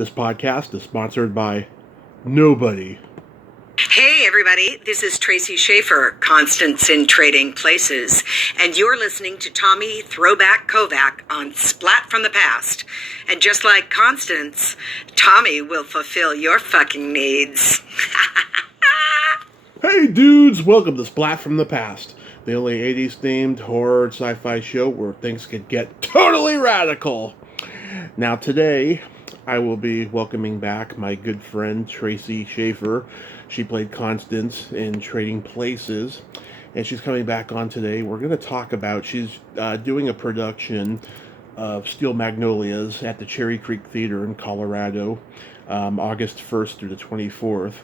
This podcast is sponsored by nobody. Hey everybody, this is Tracy Shaffer, Constance in Trading Places, and you're listening to Tommy Throwback Kovac on Splat from the Past. And just like Constance, Tommy will fulfill your fucking needs. Hey dudes, welcome to Splat from the Past, the only 80s themed horror and sci-fi show where things could get totally radical. Now today, I will be welcoming back my good friend Tracy Shaffer. She played Constance in Trading Places, and she's coming back on today. We're going to talk about, she's doing a production of Steel Magnolias at the Cherry Creek Theater in Colorado, August 1st through the 24th.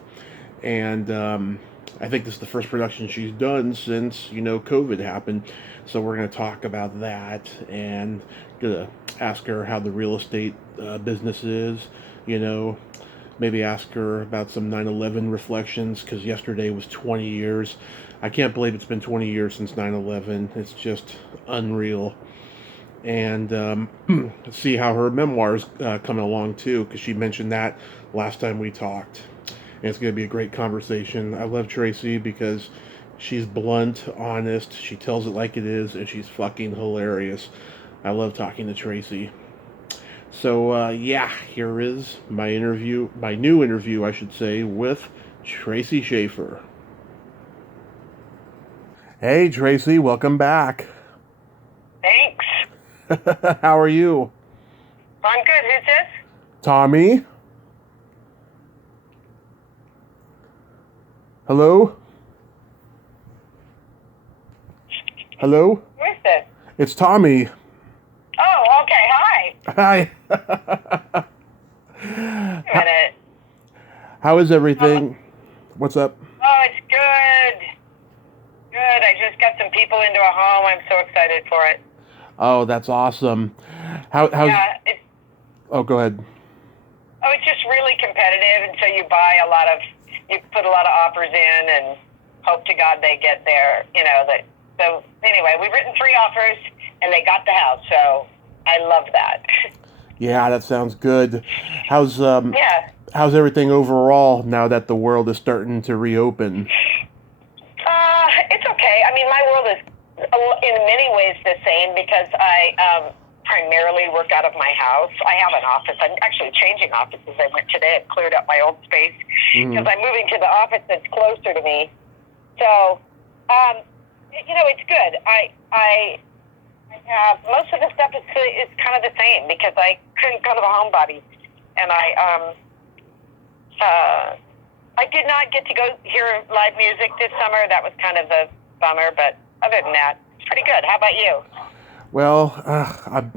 And I think this is the first production she's done since, COVID happened. So we're going to talk about that and going to ask her how the real estate business is, maybe ask her about some 9/11 reflections, because yesterday was 20 years. I can't believe it's been 20 years since 9/11. It's just unreal. And see how her memoirs coming along too, because she mentioned that last time we talked. And it's going to be a great conversation. I love Tracy because she's blunt, honest, she tells it like it is, and she's fucking hilarious. I love talking to Tracy. So, here is my new interview, I should say, with Tracy Shaffer. Hey, Tracy, welcome back. Thanks. How are you? I'm good. Who's this? Tommy? Hello? Hello? Who is this? It's Tommy. Oh, okay. Hi. Hi. Wait a minute. How is everything? What's up? Oh, it's good. Good. I just got some people into a home. I'm so excited for it. Oh, that's awesome. How's... Yeah. Oh, go ahead. Oh, it's just really competitive, and so you put a lot of offers in and hope to God they get there. So anyway, we've written 3 offers, and they got the house, so I love that. Yeah, that sounds good. How's everything overall now that the world is starting to reopen? It's okay. I mean, my world is in many ways the same because I primarily work out of my house. I have an office. I'm actually changing offices. I went today and cleared up my old space because I'm moving to the office that's closer to me. So, it's good. I most of the stuff is kind of the same because I couldn't go to the homebody, and I did not get to go hear live music this summer. That was kind of a bummer, but other than that, it's pretty good. How about you? Well,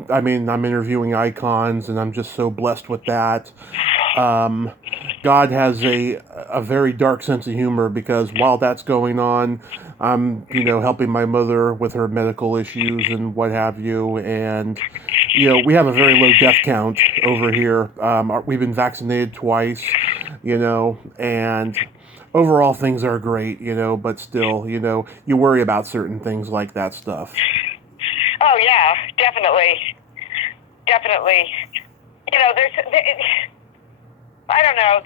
I'm interviewing icons, and I'm just so blessed with that. God has a very dark sense of humor, because while that's going on, I'm, helping my mother with her medical issues and what have you. And, we have a very low death count over here. We've been vaccinated twice, and overall things are great, but still, you worry about certain things like that stuff. Oh, yeah, definitely. I don't know,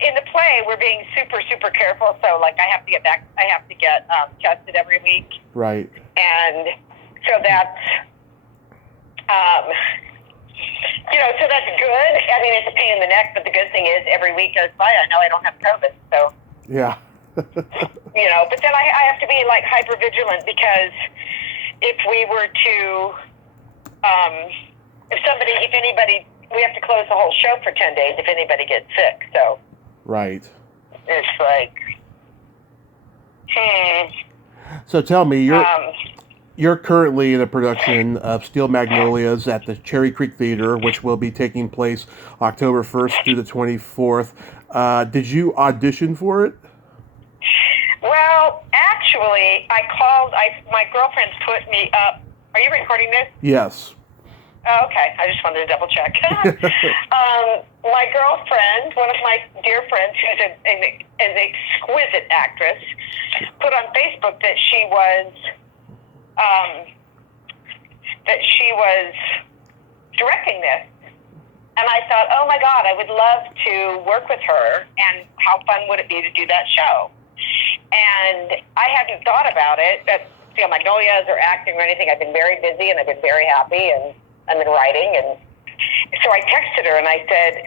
in the play, we're being super, super careful, so, I have to get tested every week. Right. And so that's, so that's good. I mean, it's a pain in the neck, but the good thing is every week goes by, I know I don't have COVID, so. Yeah. But then I have to be, hyper vigilant, because if we were to, if anybody, we have to close the whole show for 10 days if anybody gets sick, so. Right. It's So tell me, you're currently in a production of Steel Magnolias at the Cherry Creek Theater, which will be taking place October 1st through the 24th. Did you audition for it? Well, actually, my girlfriend put me up. Are you recording this? Yes. Oh, okay. I just wanted to double check. My girlfriend, one of my dear friends, who's an exquisite actress, put on Facebook that she was directing this. And I thought, oh my God, I would love to work with her, and how fun would it be to do that show? And I hadn't thought about it, Magnolias or acting or anything. I've been very busy, and I've been very happy, and I've been writing. And so I texted her, and I said,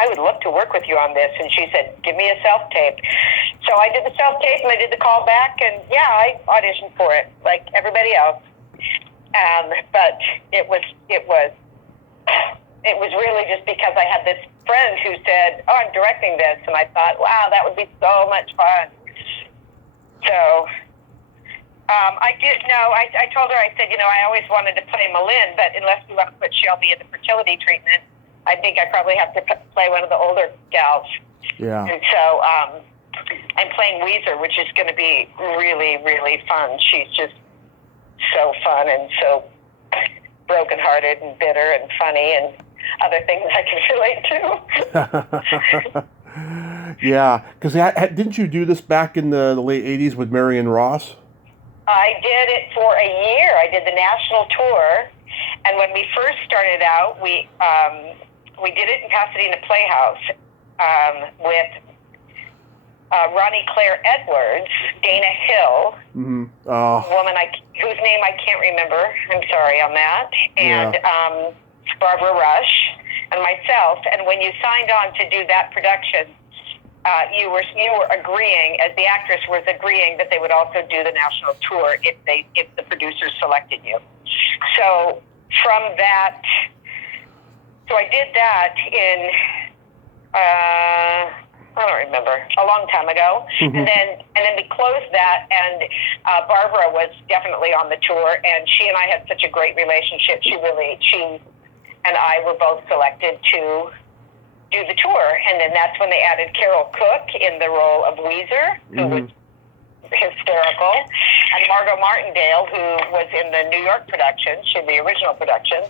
I would love to work with you on this. And she said, give me a self-tape. So I did the self-tape, and I did the call back, and yeah, I auditioned for it like everybody else. But it was really just because I had this friend who said, oh, I'm directing this. And I thought, wow, that would be so much fun. So I told her, I said, I always wanted to play Malin, but unless we want to put Shelby in the fertility treatment, I think I probably have to play one of the older gals. Yeah. And so I'm playing Weezer, which is going to be really, really fun. She's just so fun and so brokenhearted and bitter and funny and other things I can relate to. Yeah, because didn't you do this back in the late 80s with Marion Ross? I did it for a year. I did the national tour, and when we first started out, we did it in Pasadena Playhouse with Ronnie Claire Edwards, Dana Hill, a woman whose name I can't remember. I'm sorry on that, and Barbara Rush and myself. And when you signed on to do that production, you were agreeing, as the actress was agreeing, that they would also do the national tour if the producers selected you. So from that, I did that in I don't remember, a long time ago. Mm-hmm. And then we closed that, and Barbara was definitely on the tour, and she and I had such a great relationship. She and I were both selected to do the tour, and then that's when they added Carol Cook in the role of Weezer, who was hysterical, and Margot Martindale, who was in the New York production, the original production.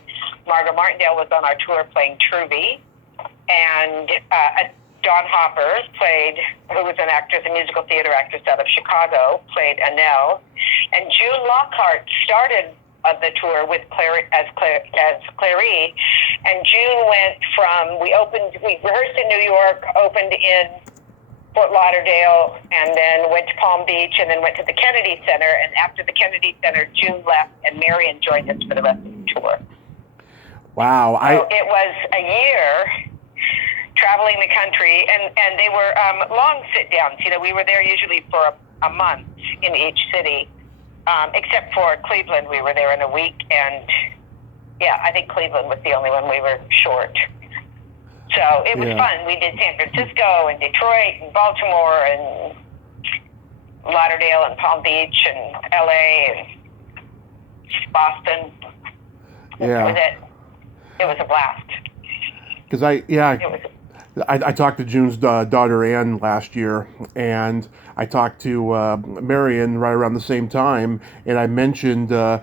Margot Martindale was on our tour playing Truvy, and Dawn Hopper who was a musical theater actress out of Chicago, played Annelle, and June Lockhart started the tour with Clary, and June went from, we rehearsed in New York, opened in Fort Lauderdale, and then went to Palm Beach, and then went to the Kennedy Center, and after the Kennedy Center, June left, and Marion joined us for the rest of the tour. Wow. So it was a year traveling the country, and they were long sit-downs. We were there usually for a month in each city, except for Cleveland. We were there in a week, and I think Cleveland was the only one we were short. So it was fun. We did San Francisco and Detroit and Baltimore and Lauderdale and Palm Beach and LA and Boston. Yeah. It was a blast. Because I talked to June's daughter Ann last year, and I talked to Marion right around the same time, and I mentioned the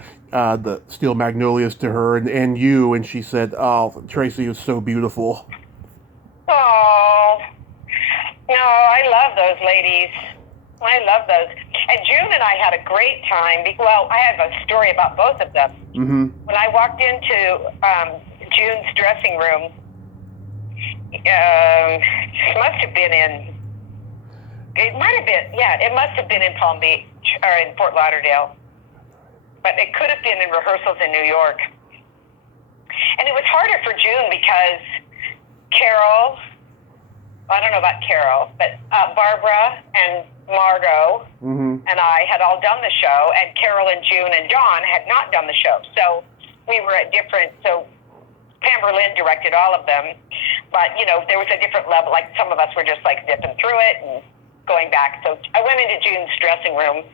Steel Magnolias to her and you, and she said, "Oh, Tracy is so beautiful." Oh, no, I love those ladies. I love those. And June and I had a great time. I have a story about both of them. Mm-hmm. When I walked into June's dressing room, it must have been in Palm Beach or in Fort Lauderdale, but it could have been in rehearsals in New York. And it was harder for June because Carol, I don't know about Carol, but Barbara and Margot and I had all done the show, and Carol and June and Dawn had not done the show. So we were at so Pam Berlin directed all of them, but, there was a different level. Like, some of us were just, zipping through it and going back. So I went into June's dressing room,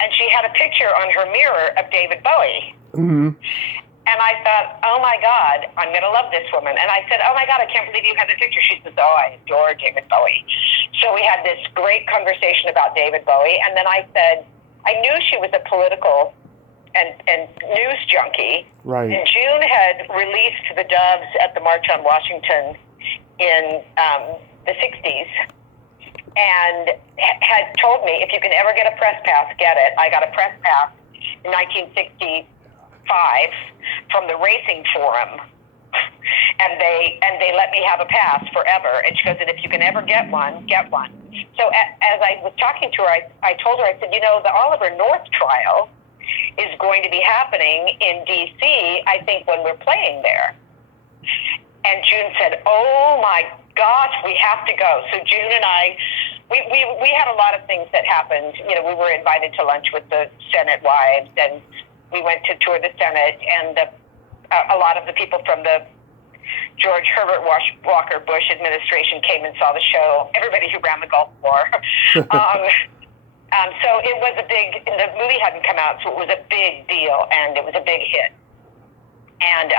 and she had a picture on her mirror of David Bowie. Mm-hmm. And I thought, oh, my God, I'm going to love this woman. And I said, oh, my God, I can't believe you had the picture. She says, oh, I adore David Bowie. So we had this great conversation about David Bowie. And then I said, I knew she was a political and news junkie. Right. And June had released the Doves at the March on Washington in the 60s and had told me, if you can ever get a press pass, get it. I got a press pass in 1965 from the Racing Forum. and they let me have a pass forever. And she goes, and if you can ever get one, get one. So as I was talking to her, I told her, I said, the Oliver North trial is going to be happening in D.C., I think, when we're playing there. And June said, oh my gosh, we have to go. So June and I, we had a lot of things that happened. We were invited to lunch with the Senate wives, and we went to tour the Senate, and a lot of the people from the George Herbert Walker Bush administration came and saw the show. Everybody who ran the Gulf War. So it was the movie hadn't come out, so it was a big deal, and it was a big hit. And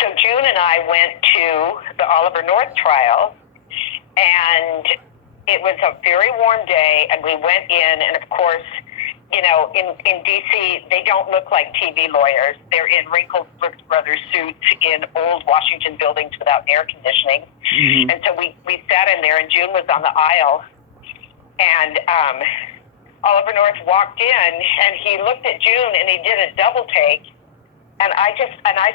so June and I went to the Oliver North trial, and it was a very warm day, and we went in, and of course, in D.C., they don't look like TV lawyers. They're in wrinkled Brooks Brothers suits in old Washington buildings without air conditioning. Mm-hmm. And so we sat in there, and June was on the aisle, and Oliver North walked in, and he looked at June, and he did a double take, and I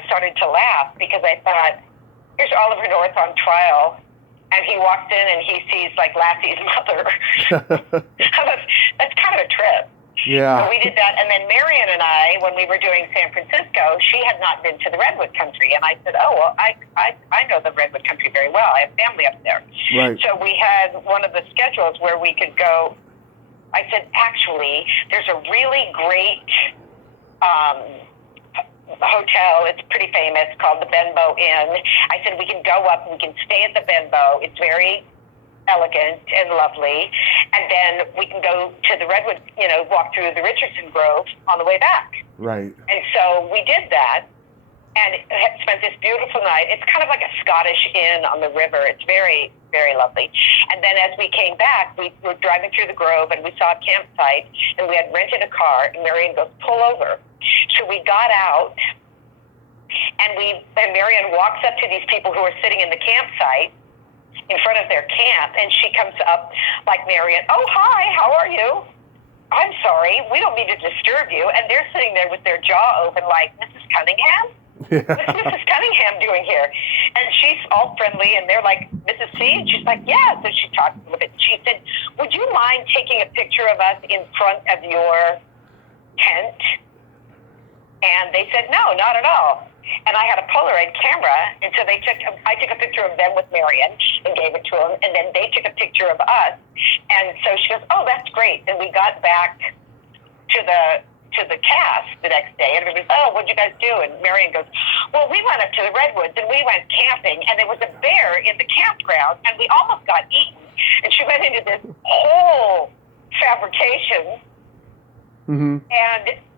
started to laugh because I thought, here's Oliver North on trial, and he walks in, and he sees, Lassie's mother. That's kind of a trip. Yeah. So we did that, and then Marion and I, when we were doing San Francisco, she had not been to the Redwood Country, and I said, oh, well, I know the Redwood Country very well. I have family up there. Right. So we had one of the schedules where we could go. I said, actually, there's a really great hotel. It's pretty famous, called the Benbow Inn. I said, we can go up, and we can stay at the Benbow. It's very elegant and lovely, and then we can go to the Redwood, walk through the Richardson Grove on the way back. Right. And so we did that, and spent this beautiful night. It's kind of like a Scottish inn on the river. It's very, very lovely. And then as we came back, we were driving through the Grove, and we saw a campsite, and we had rented a car, and Marion goes, pull over. So we got out, and Marion walks up to these people who are sitting in the campsite in front of their camp, and she comes up like Marion, oh, hi, how are you? I'm sorry, we don't mean to disturb you. And they're sitting there with their jaw open like, Mrs. Cunningham? Yeah. What's Mrs. Cunningham doing here? And she's all friendly, and they're like, Mrs. C? And she's like, yeah. So she talked a little bit. She said, would you mind taking a picture of us in front of your tent? And they said, no, not at all. And I had a Polaroid camera, and so I took a picture of them with Marion and gave it to them, and then they took a picture of us. And so she goes, oh, that's great. And we got back to the cast the next day, and everybody goes, oh, what'd you guys do? And Marion goes, well, we went up to the Redwoods, and we went camping, and there was a bear in the campground, and we almost got eaten. And she went into this whole fabrication. Mm-hmm.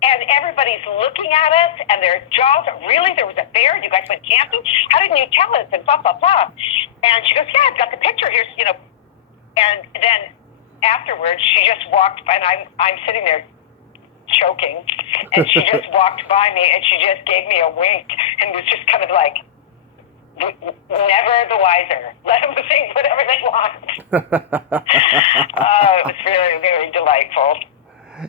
And everybody's looking at us, and their jaws are, really? There was a bear? You guys went camping? How didn't you tell us? And blah, blah, blah. And she goes, yeah, I've got the picture here, And then afterwards, she just walked by, and I'm sitting there choking, and she just walked by me, and she just gave me a wink, and was just kind of like, never the wiser. Let them think whatever they want. It was very, very delightful.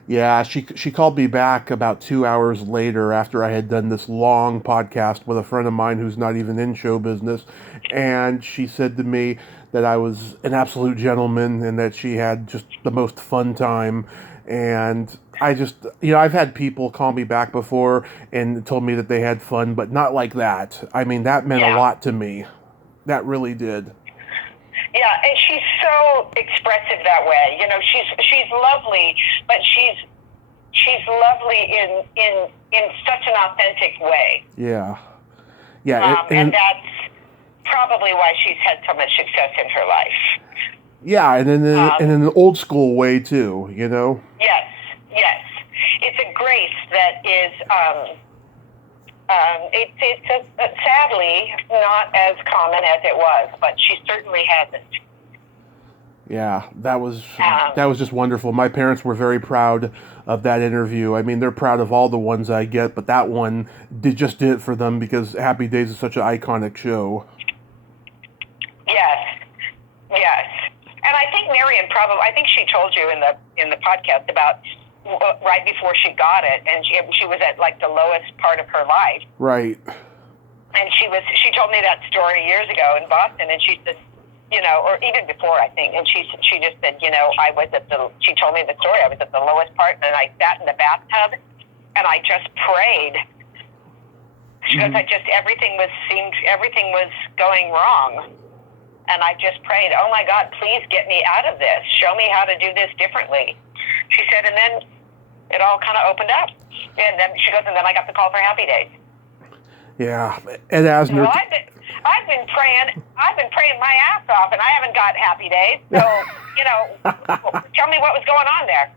Yeah, she called me back about 2 hours later after I had done this long podcast with a friend of mine who's not even in show business, and she said to me that I was an absolute gentleman and that she had just the most fun time. And I just, I've had people call me back before and told me that they had fun, but not like that. I mean, that meant a lot to me. That really did. Yeah, and she's so expressive that way. She's lovely, but she's lovely in such an authentic way. Yeah. And that's probably why she's had so much success in her life. Yeah, and in an old school way too, Yes. It's a grace that is. It's sadly not as common as it was, but she certainly hasn't. Yeah, that was just wonderful. My parents were very proud of that interview. I mean, they're proud of all the ones I get, but that one did it for them because Happy Days is such an iconic show. Yes. And I think Marion I think she told you in the podcast about right before she got it, and she was at like the lowest part of her life. Right. And she told me that story years ago in Boston, and she said, or even before, I think, and she just said, she told me the story, I was at the lowest part, and I sat in the bathtub, and I just prayed. She goes, everything was going wrong. And I just prayed, oh my God, please get me out of this. Show me how to do this differently. She said, and then it all kind of opened up. And then she goes, and then I got the call for Happy Days. Yeah, Ed Asner. Well, I've been praying my ass off, and I haven't got Happy Days. So, tell me what was going on there.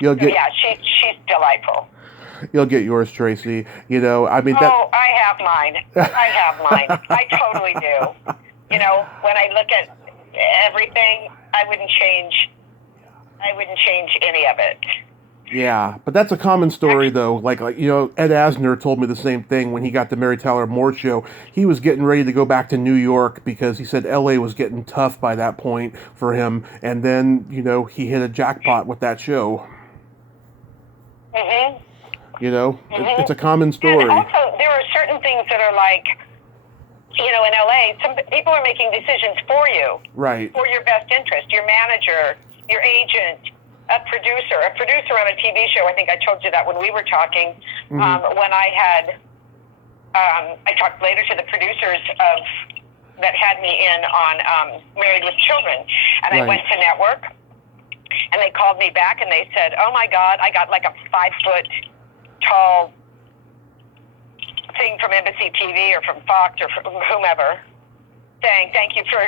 Yeah, she's delightful. You'll get yours, Tracy. I mean that. Oh, I have mine. I totally do. When I look at everything, I wouldn't change any of it. Yeah, but that's a common story, though. Like Ed Asner told me the same thing when he got the Mary Tyler Moore Show. He was getting ready to go back to New York because he said L.A. was getting tough by that point for him. And then, he hit a jackpot with that show. Mm-hmm. It's a common story. And also, there are certain things that are like, in LA, some people are making decisions for you. Right. For your best interest. Your manager, your agent, a producer on a TV show. I think I told you that when we were talking. Mm-hmm. When I talked later to the producers that had me in on Married with Children. And I went to network, and they called me back, and they said, oh my God, I got like a 5-foot tall thing from Embassy TV or from Fox or from whomever saying thank you for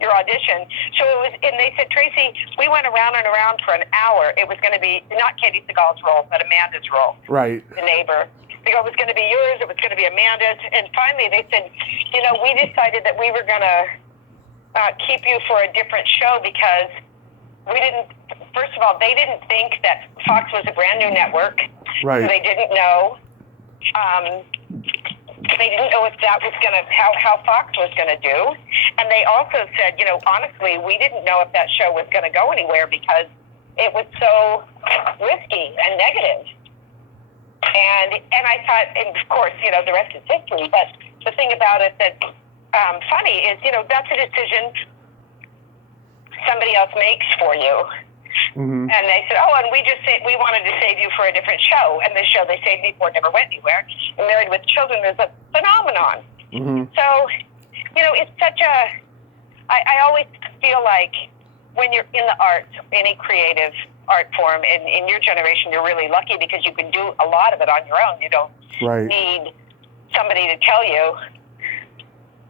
your audition. So it was, and they said, Tracy, we went around and around for an hour. It was going to be not Katie Seagal's role, but Amanda's role. Right. The neighbor. They go, it was going to be yours. It was going to be Amanda's. And finally they said, we decided that we were going to keep you for a different show because first of all, they didn't think that Fox was a brand new network. Right. So they didn't know. They didn't know if that was going to how Fox was going to do, and they also said, honestly, we didn't know if that show was going to go anywhere because it was so risky and negative. And I thought, and of course, the rest is history. But the thing about it that's funny is, that's a decision somebody else makes for you. Mm-hmm. And they said, and we wanted to save you for a different show. And the show they saved me for never went anywhere. And Married with Children is a phenomenon. Mm-hmm. So, it's such I always feel like when you're in the arts, any creative art form, and in your generation, you're really lucky because you can do a lot of it on your own. You don't need somebody to tell you,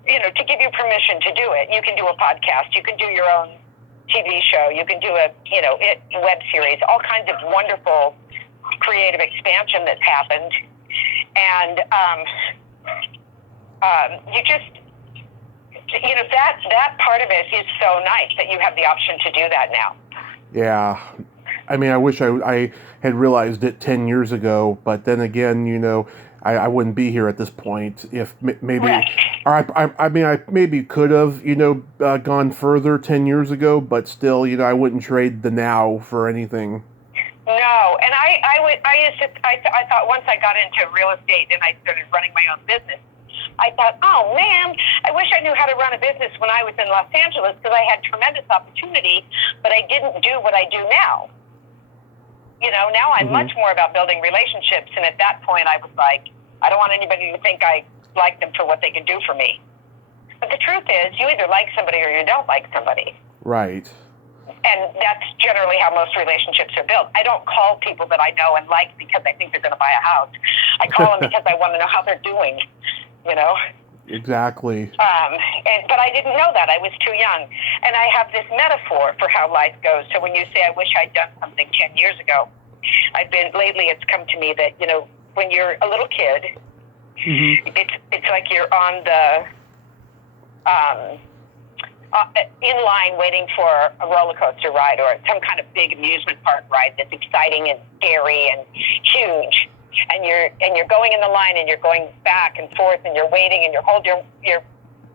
to give you permission to do it. You can do a podcast. You can do your own TV show, you can do a web series, all kinds of wonderful creative expansion that's happened, and you just that part of it is so nice that you have the option to do that now. Yeah, I mean, I wish I had realized it 10 years ago, but then again, I wouldn't be here at this point if maybe, or I mean, I maybe could have, gone further 10 years ago, but still, I wouldn't trade the now for anything. No, and I thought once I got into real estate and I started running my own business, I thought, oh man, I wish I knew how to run a business when I was in Los Angeles because I had tremendous opportunity, but I didn't do what I do now. Now I'm much more about building relationships, and at that point I was like, I don't want anybody to think I like them for what they can do for me. But the truth is, you either like somebody or you don't like somebody. Right. And that's generally how most relationships are built. I don't call people that I know and like because I think they're going to buy a house. I call them because I want to know how they're doing, Exactly. But I didn't know that. I was too young. And I have this metaphor for how life goes. So when you say, I wish I'd done something 10 years ago, lately it's come to me that, when you're a little kid, it's like you're on the, in line waiting for a roller coaster ride or some kind of big amusement park ride that's exciting and scary and huge. And you're going in the line and you're going back and forth and you're waiting and you hold your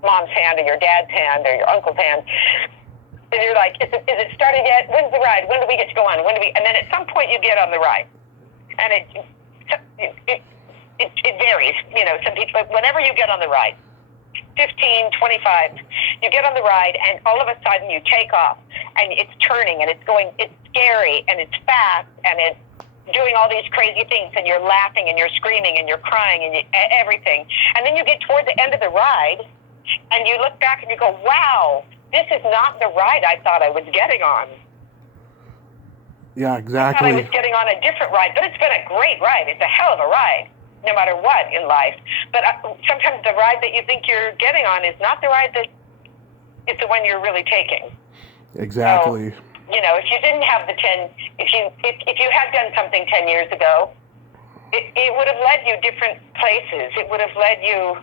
mom's hand or your dad's hand or your uncle's hand. And you're like, is it started yet? When's the ride? When do we get to go on? And then at some point you get on the ride. And it varies. You know, some people, whenever you get on the ride, 15, 25, you get on the ride and all of a sudden you take off and it's turning and it's scary and it's fast and it's doing all these crazy things and you're laughing and you're screaming and you're crying and everything. And then you get toward the end of the ride and you look back and you go, wow, this is not the ride I thought I was getting on. Yeah, exactly. I thought I was getting on a different ride, but it's been a great ride. It's a hell of a ride, no matter what in life. But sometimes the ride that you think you're getting on is not the ride that is the one you're really taking. Exactly. So, you know, if you didn't have the 10, if you had done something 10 years ago, it would have led you different places. It would have led you,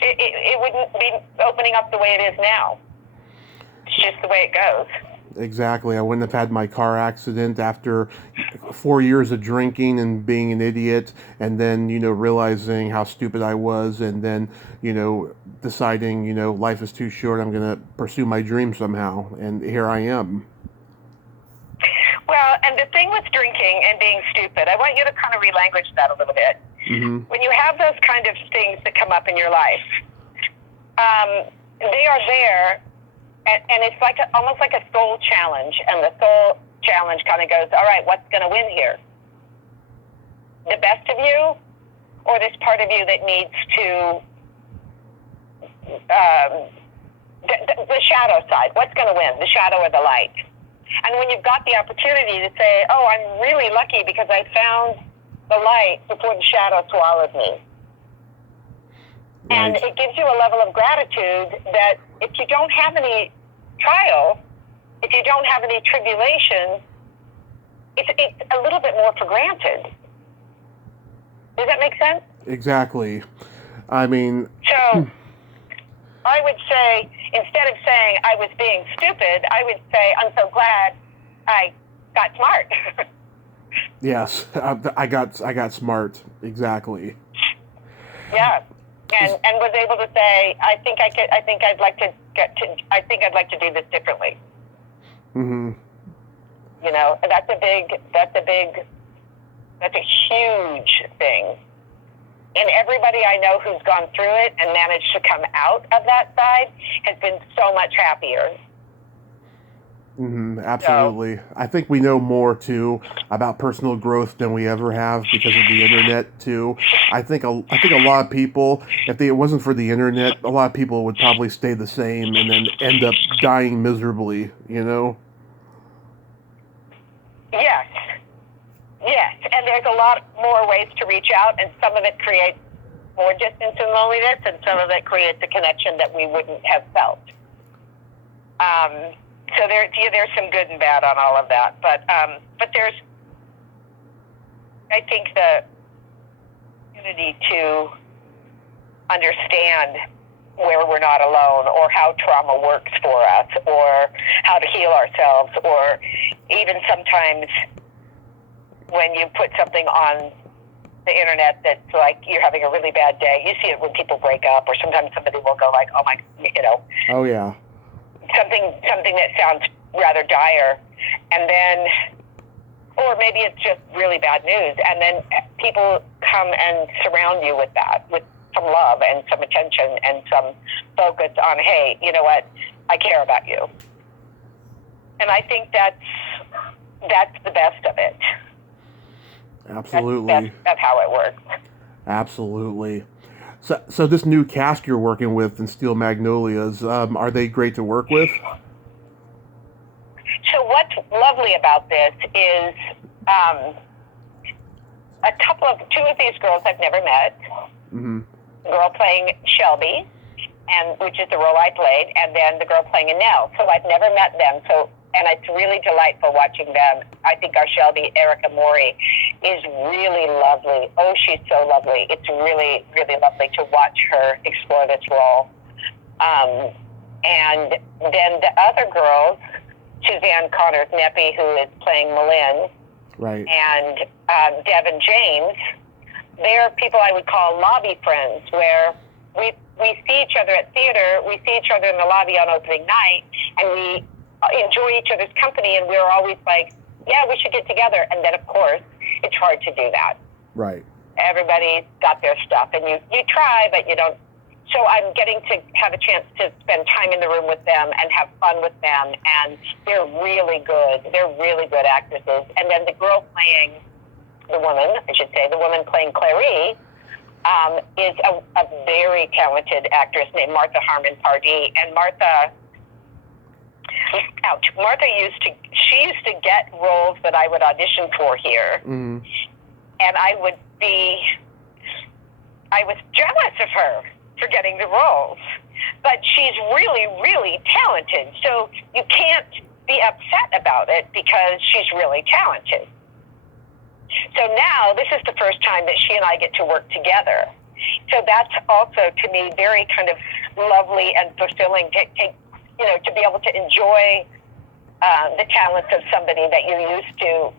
it wouldn't be opening up the way it is now. It's just the way it goes. Exactly. I wouldn't have had my car accident after 4 years of drinking and being an idiot, and then, you know, realizing how stupid I was, and then, you know, deciding, you know, life is too short, I'm going to pursue my dream somehow, and here I am. Well, and the thing with drinking and being stupid, I want you to kind of relanguage that a little bit. Mm-hmm. When you have those kind of things that come up in your life, they are there. And it's like almost like a soul challenge, and the soul challenge kind of goes, all right, what's going to win here? The best of you, or this part of you that needs to, the shadow side, what's going to win, the shadow or the light? And when you've got the opportunity to say, oh, I'm really lucky because I found the light before the shadow swallowed me. And it gives you a level of gratitude that if you don't have any trial, if you don't have any tribulation, it's a little bit more for granted. Does that make sense? Exactly. I mean... So, I would say, instead of saying I was being stupid, I would say I'm so glad I got smart. Yes, I got smart. Exactly. Yeah. And was able to say, I think I'd like to do this differently. Mm-hmm. You know, that's a huge thing. And everybody I know who's gone through it and managed to come out of that side has been so much happier. Mm-hmm, absolutely. So, I think we know more too about personal growth than we ever have because of the internet too. I think a lot of people, if it wasn't for the internet, a lot of people would probably stay the same and then end up dying miserably, you know? Yes. Yes. And there's a lot more ways to reach out, and some of it creates more distance and loneliness, and some of it creates a connection that we wouldn't have felt. So there's some good and bad on all of that, but there's, I think, the ability to understand where we're not alone, or how trauma works for us, or how to heal ourselves, or even sometimes when you put something on the internet that's like you're having a really bad day. You see it when people break up, or sometimes somebody will go like, oh my, you know. Oh yeah. Something that sounds rather dire, and then, or maybe it's just really bad news, and then people come and surround you with that, with some love and some attention and some focus on, hey, you know what, I care about you. And I think that's the best of it. Absolutely. That's the best of how it works. Absolutely. So this new cast you're working with in Steel Magnolias, are they great to work with? So what's lovely about this is two of these girls I've never met. Mm-hmm. The girl playing Shelby, which is the role I played, and then the girl playing Annelle. So I've never met them. And it's really delightful watching them. I think our Shelby, Erica Mori, is really lovely. Oh, she's so lovely. It's really, really lovely to watch her explore this role. And then the other girls, Suzanne Connors-Neppy, who is playing Malin, right, and Devin James, they're people I would call lobby friends, where we see each other at theater, we see each other in the lobby on opening night, and we enjoy each other's company, and we're always like, yeah, we should get together. And then, of course, it's hard to do that. Right. Everybody's got their stuff, and you try, but you don't. So I'm getting to have a chance to spend time in the room with them and have fun with them, and they're really good. They're really good actresses. And then the girl playing the woman playing Clary, is a very talented actress named Harmon Pardee. And Martha used to get roles that I would audition for here, and I was jealous of her for getting the roles, but she's really, really talented. So you can't be upset about it because she's really talented. So now this is the first time that she and I get to work together. So that's also, to me, very kind of lovely and fulfilling to be able to enjoy the talents of somebody that you used to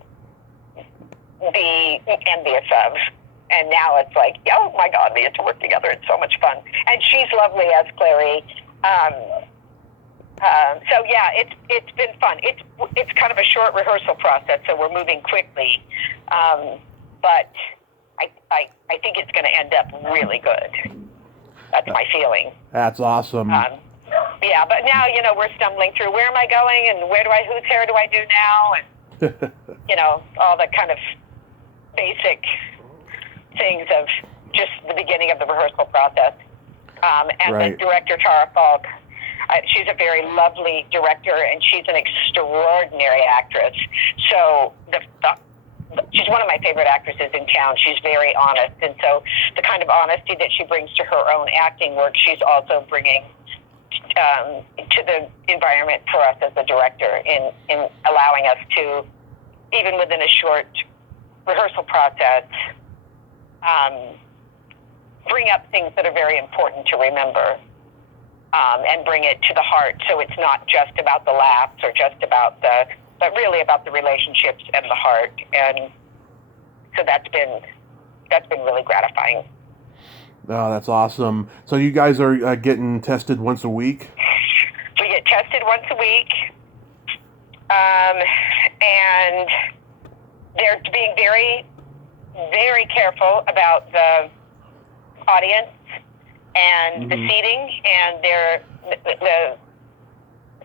be envious of. And now it's like, oh my God, we get to work together. It's so much fun. And she's lovely as Clary. So yeah, it's been fun. It's kind of a short rehearsal process, so we're moving quickly. But I think it's going to end up really good. That's my feeling. That's awesome. Yeah, but now, we're stumbling through, where am I going and whose hair do I do now? And, all the kind of basic things of just the beginning of the rehearsal process. And right. The director, Tara Falk, she's a very lovely director, and she's an extraordinary actress. So she's one of my favorite actresses in town. She's very honest, and so the kind of honesty that she brings to her own acting work, she's also bringing to the environment for us as a director in allowing us to, even within a short rehearsal process, bring up things that are very important to remember, and bring it to the heart. So it's not just about the laughs or just about but really about the relationships and the heart. And so that's been really gratifying. Oh, that's awesome. So you guys are getting tested once a week? We get tested once a week. And they're being very, very careful about the audience and the seating, and the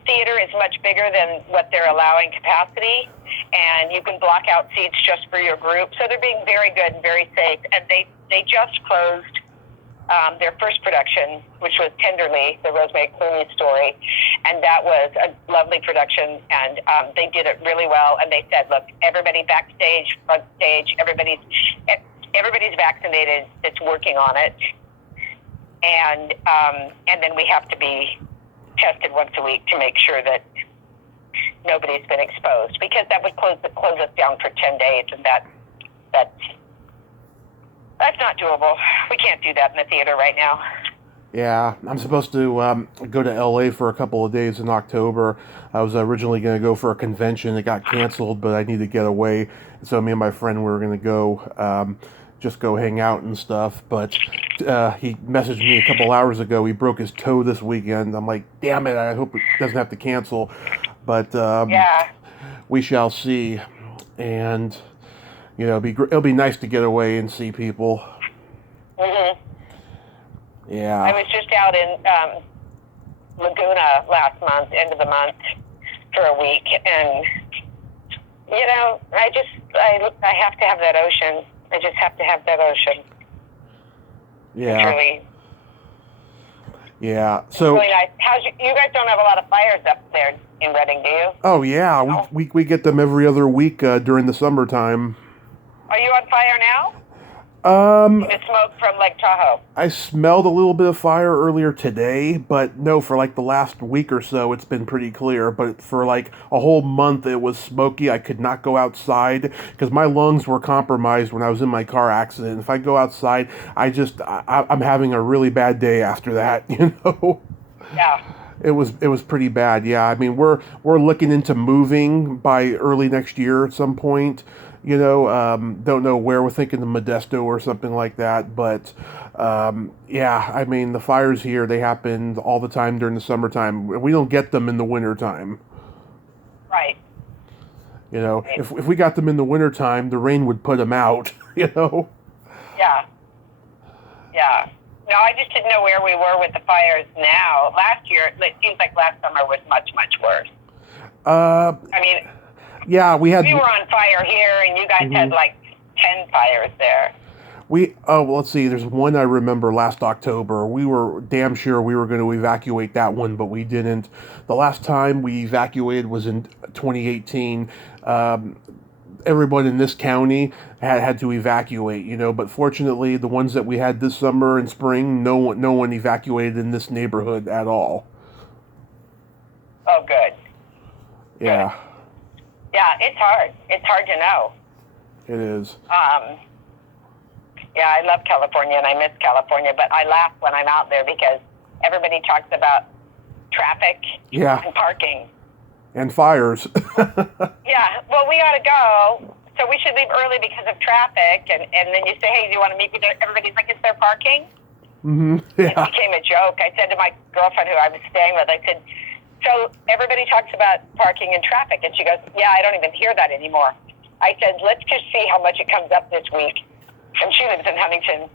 theater is much bigger than what they're allowing capacity, and you can block out seats just for your group. So they're being very good and very safe. And they just closed their first production, which was Tenderly, the Rosemary Clooney story, and that was a lovely production, and they did it really well. And they said, look, everybody backstage, front stage, everybody's vaccinated that's working on it, and then we have to be tested once a week to make sure that nobody's been exposed, because that would close us down for 10 days, and that's not doable. We can't do that in the theater right now. Yeah, I'm supposed to go to LA for a couple of days in October. I was originally going to go for a convention. It got canceled, but I need to get away. So me and my friend were going to go, just go hang out and stuff. But he messaged me a couple hours ago. He broke his toe this weekend. I'm like, damn it, I hope it doesn't have to cancel. But we shall see. And, it'll be nice to get away and see people. Mm-hmm. Yeah. I was just out in Laguna last month, end of the month, for a week, and I have to have that ocean. I just have to have that ocean. Yeah. It's really, yeah. So really nice. You guys don't have a lot of fires up there in Redding, do you? Oh yeah, we get them every other week during the summertime. Are you on fire now? The smoke from Lake Tahoe. I smelled a little bit of fire earlier today, but no, for like the last week or so, it's been pretty clear. But for like a whole month, it was smoky. I could not go outside because my lungs were compromised when I was in my car accident. If I go outside, I'm having a really bad day after that, Yeah. It was pretty bad. Yeah, I mean, we're looking into moving by early next year at some point. Don't know where. We're thinking of Modesto or something like that. But, yeah, I mean, the fires here, they happen all the time during the summertime. We don't get them in the wintertime. Right. You know, if we got them in the wintertime, the rain would put them out, you know? Yeah. Yeah. No, I just didn't know where we were with the fires now. Last year, it seems like last summer was much, much worse. I mean, yeah, we were on fire here, and you guys had like 10 fires there. Let's see, there's one I remember last October. We were damn sure we were going to evacuate that one, but we didn't. The last time we evacuated was in 2018. Everyone in this county had to evacuate, you know, but fortunately the ones that we had this summer and spring, no one evacuated in this neighborhood at all. Oh, good. Yeah. Good. Yeah, it's hard. It's hard to know. It is. Yeah, I love California and I miss California, but I laugh when I'm out there because everybody talks about traffic and parking. And fires. Yeah, well, we ought to go, so we should leave early because of traffic, and then you say, hey, do you want to meet me there? Everybody's like, is there parking? Yeah. It became a joke. I said to my girlfriend who I was staying with, I said, so everybody talks about parking and traffic, and she goes, yeah, I don't even hear that anymore. I said, let's just see how much it comes up this week. And she lives in Huntington,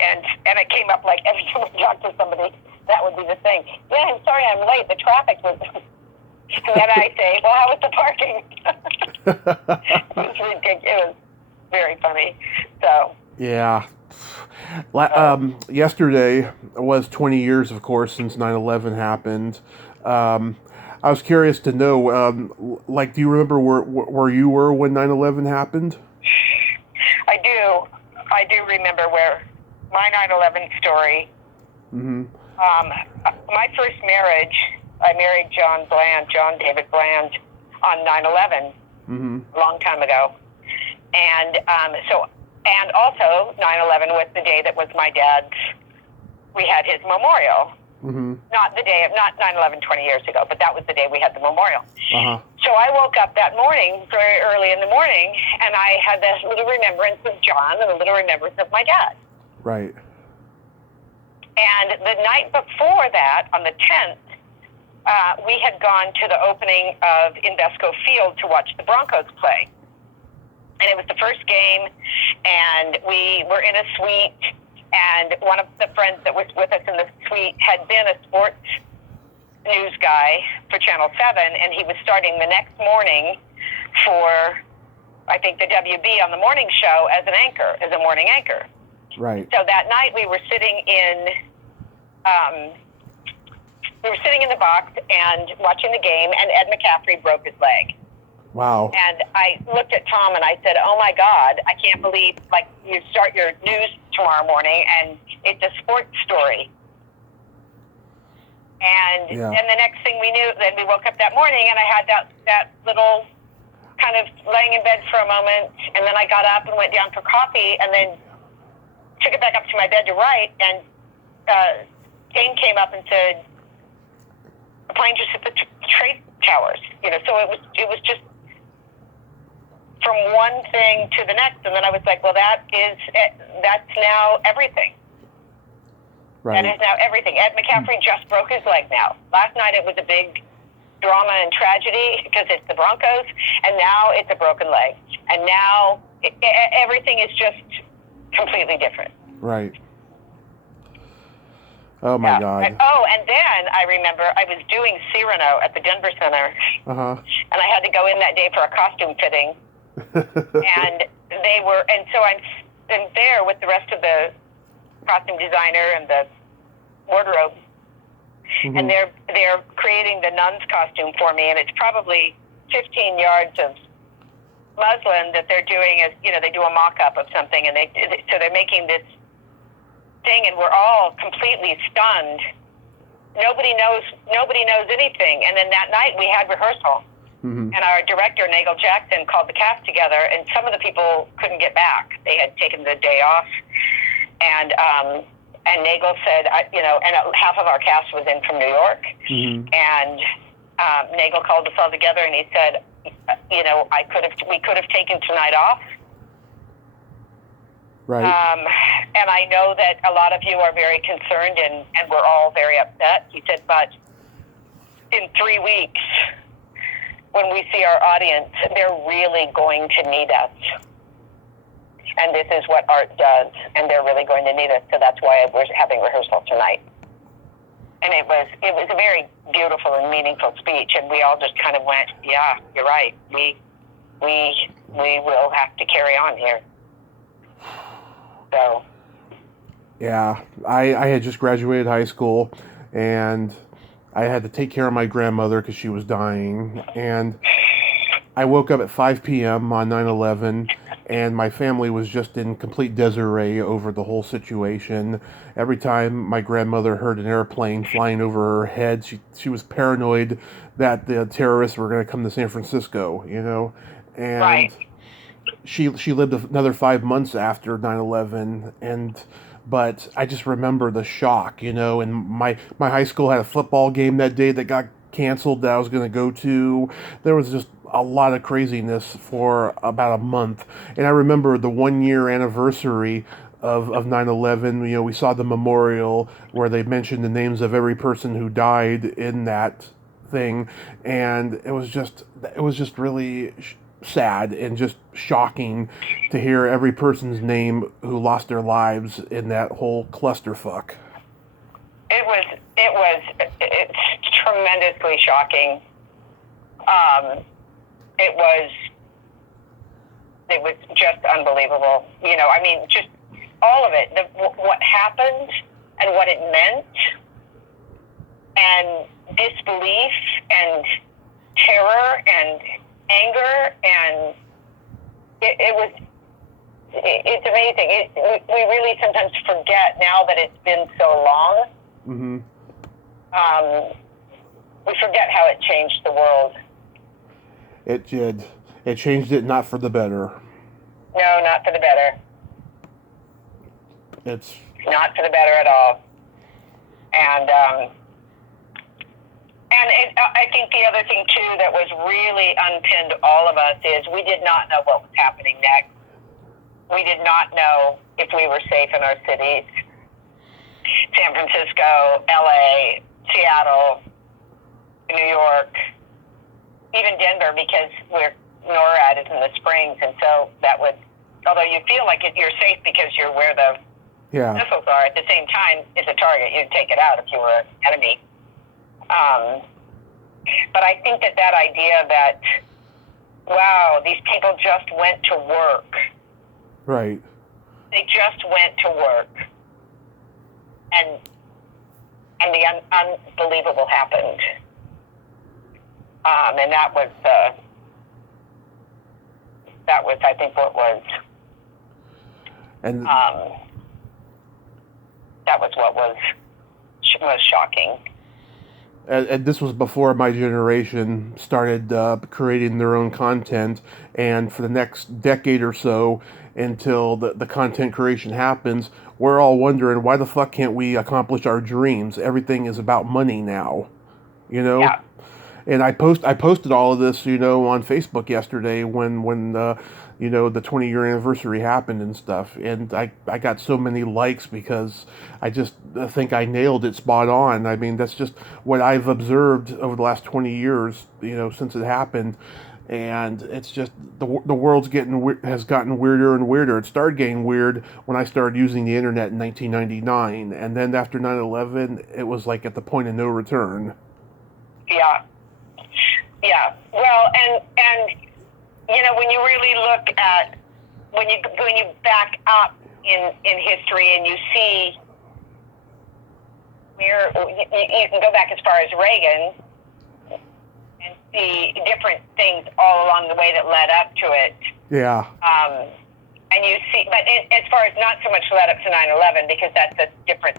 and it came up like every time I talk to somebody, that would be the thing. Yeah, I'm sorry I'm late. The traffic was... And then I say, well, how was the parking? It was ridiculous. It was very funny. So... Yeah. Yesterday was 20 years, of course, since 9/11 happened. I was curious to know, like, do you remember where you were when 9/11 happened? I do remember where my 9/11 story. My first marriage, I married John David Bland, on 9/11, a long time ago, and and also 9/11 was the day that was my dad's. We had his memorial. Not 9/11 20 years ago, but that was the day we had the memorial. So I woke up that morning, very early in the morning, and I had this little remembrance of John and a little remembrance of my dad. Right. And the night before that, on the 10th, we had gone to the opening of Invesco Field to watch the Broncos play. And it was the first game, and we were in a suite, and one of the friends that was with us in the suite had been a sports news guy for Channel 7, and he was starting the next morning for, I think, the WB on the morning show as a morning anchor. Right. So that night we were sitting in the box and watching the game, and Ed McCaffrey broke his leg. Wow. And I looked at Tom and I said, oh my God, I can't believe, like, you start your news tomorrow morning and it's a sports story. And then the next thing we knew, then we woke up that morning and I had that little kind of laying in bed for a moment, and then I got up and went down for coffee and then took it back up to my bed to write, and Dane came up and said, a plane just hit the trade towers. You know, so it was just from one thing to the next, and then I was like, well, that's now everything. Right. That is now everything. Ed McCaffrey just broke his leg now. Last night it was a big drama and tragedy because it's the Broncos, and now it's a broken leg. And now everything is just completely different. Right. Oh, my God. And then I remember I was doing Cyrano at the Denver Center, and I had to go in that day for a costume fitting. And so I'm there with the rest of the costume designer and the wardrobe, and they're creating the nun's costume for me, and it's probably 15 yards of muslin that they're doing as, you know, they do a mock-up of something, and so they're making this thing, and we're all completely stunned. Nobody knows anything. And then that night we had rehearsal, and our director, Nagel Jackson, called the cast together, and some of the people couldn't get back. They had taken the day off, and Nagel said, and half of our cast was in from New York, and Nagel called us all together, and he said, we could have taken tonight off. Right. And I know that a lot of you are very concerned, and we're all very upset. He said, but in 3 weeks, when we see our audience, they're really going to need us. And this is what art does, and they're really going to need us, so that's why we're having rehearsal tonight. And it was a very beautiful and meaningful speech, and we all just kind of went, yeah, you're right. We will have to carry on here. So. Yeah, I had just graduated high school, and I had to take care of my grandmother because she was dying, and I woke up at 5 p.m. on 9/11, and my family was just in complete disarray over the whole situation. Every time my grandmother heard an airplane flying over her head, she was paranoid that the terrorists were going to come to San Francisco, you know, and Right. she lived another 5 months after 9/11, but I just remember the shock, you know, and my high school had a football game that day that got canceled that I was going to go to. There was just a lot of craziness for about a month. And I remember the 1 year anniversary of 9/11, you know, we saw the memorial where they mentioned the names of every person who died in that thing. And it was just really sad and just shocking to hear every person's name who lost their lives in that whole clusterfuck. It's tremendously shocking. It was just unbelievable. You know, I mean, just all of it, what happened and what it meant, and disbelief and terror and anger, and it's amazing. We really sometimes forget now that it's been so long. Mm-hmm. We forget how it changed the world. It did. It changed it not for the better. No, not for the better. It's not for the better at all. And I think the other thing too that was really unpinned all of us is we did not know what was happening next. We did not know if we were safe in our cities. San Francisco, LA, Seattle, New York, even Denver, because NORAD is in the Springs, and so that would, although you feel like you're safe because you're where the missiles are, at the same time, it's a target. You'd take it out if you were an enemy. But I think that idea that, wow, these people just went to work. Right. They just went to work. And the unbelievable happened. And that was, I think, what was, and that was what was shocking. And this was before my generation started creating their own content, and for the next decade or so, until the content creation happens, we're all wondering, why the fuck can't we accomplish our dreams? Everything is about money now, you know? Yeah. And I posted all of this, you know, on Facebook yesterday when you know, the 20-year anniversary happened and stuff. And I got so many likes because I just think I nailed it spot on. I mean, that's just what I've observed over the last 20 years, you know, since it happened. And it's just the world's has gotten weirder and weirder. It started getting weird when I started using the internet in 1999. And then after 9/11, it was like at the point of no return. Yeah. Yeah. Well, and you know, when you really look at when you back up in history and you see where you can go back as far as Reagan and see different things all along the way that led up to it. Yeah. And you see, but as far as not so much led up to 9/11 because that's a different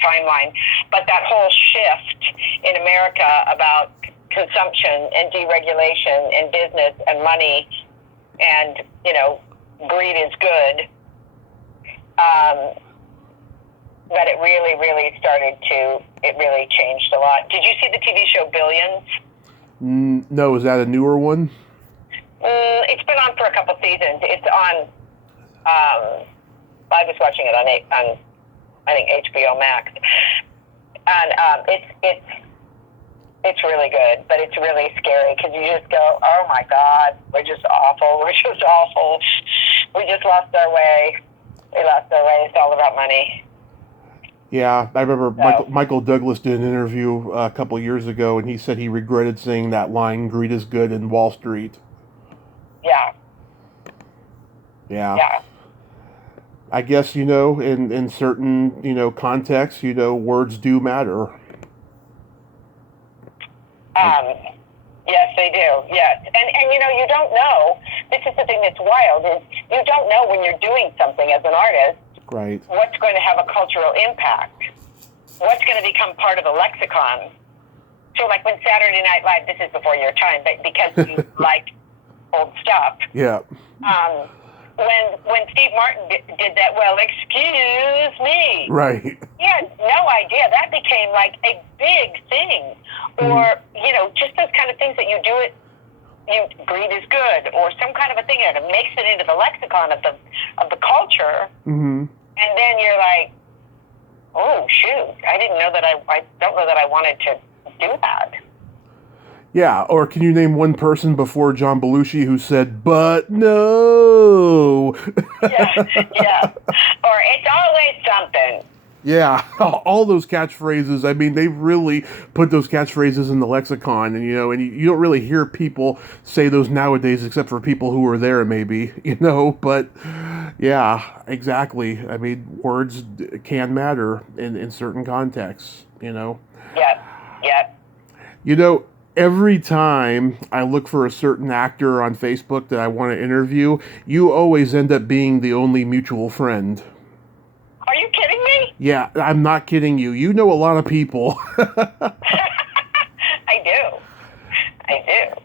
timeline, but that whole shift in America about consumption and deregulation and business and money and, you know, greed is good. But it really, really it really changed a lot. Did you see the TV show Billions? No, is that a newer one? It's been on for a couple seasons. It's on, I was watching it on I think HBO Max. And it's It's really good, but it's really scary because you just go, oh my God, we're just awful. We're just awful. We just lost our way. We lost our way. It's all about money. Yeah, I remember Michael Douglas did an interview a couple years ago, and he said he regretted saying that line, "Greed is good" in Wall Street. Yeah. Yeah. Yeah. I guess, in certain, contexts, words do matter. Yes, they do. Yes. And you don't know. This is the thing that's wild is you don't know when you're doing something as an artist. Right. What's going to have a cultural impact? What's going to become part of the lexicon? So like when Saturday Night Live, this is before your time, but because you like old stuff. Yeah. When Steve Martin did that, well, excuse me. Right. He had no idea. That became like a big thing. Or, just those kind of things that you do it, greed is good, or some kind of a thing that makes it into the lexicon of the culture. Mm-hmm. And then you're like, oh, shoot, I didn't know that I don't know that I wanted to do that. Yeah, or can you name one person before John Belushi who said, but no? Yeah. Or it's always something. Yeah, all those catchphrases. I mean, they really put those catchphrases in the lexicon, and you don't really hear people say those nowadays, except for people who were there, maybe, But yeah, exactly. I mean, words can matter in certain contexts, Yeah. Every time I look for a certain actor on Facebook that I want to interview, you always end up being the only mutual friend. Are you kidding me? Yeah, I'm not kidding you. You know a lot of people. I do.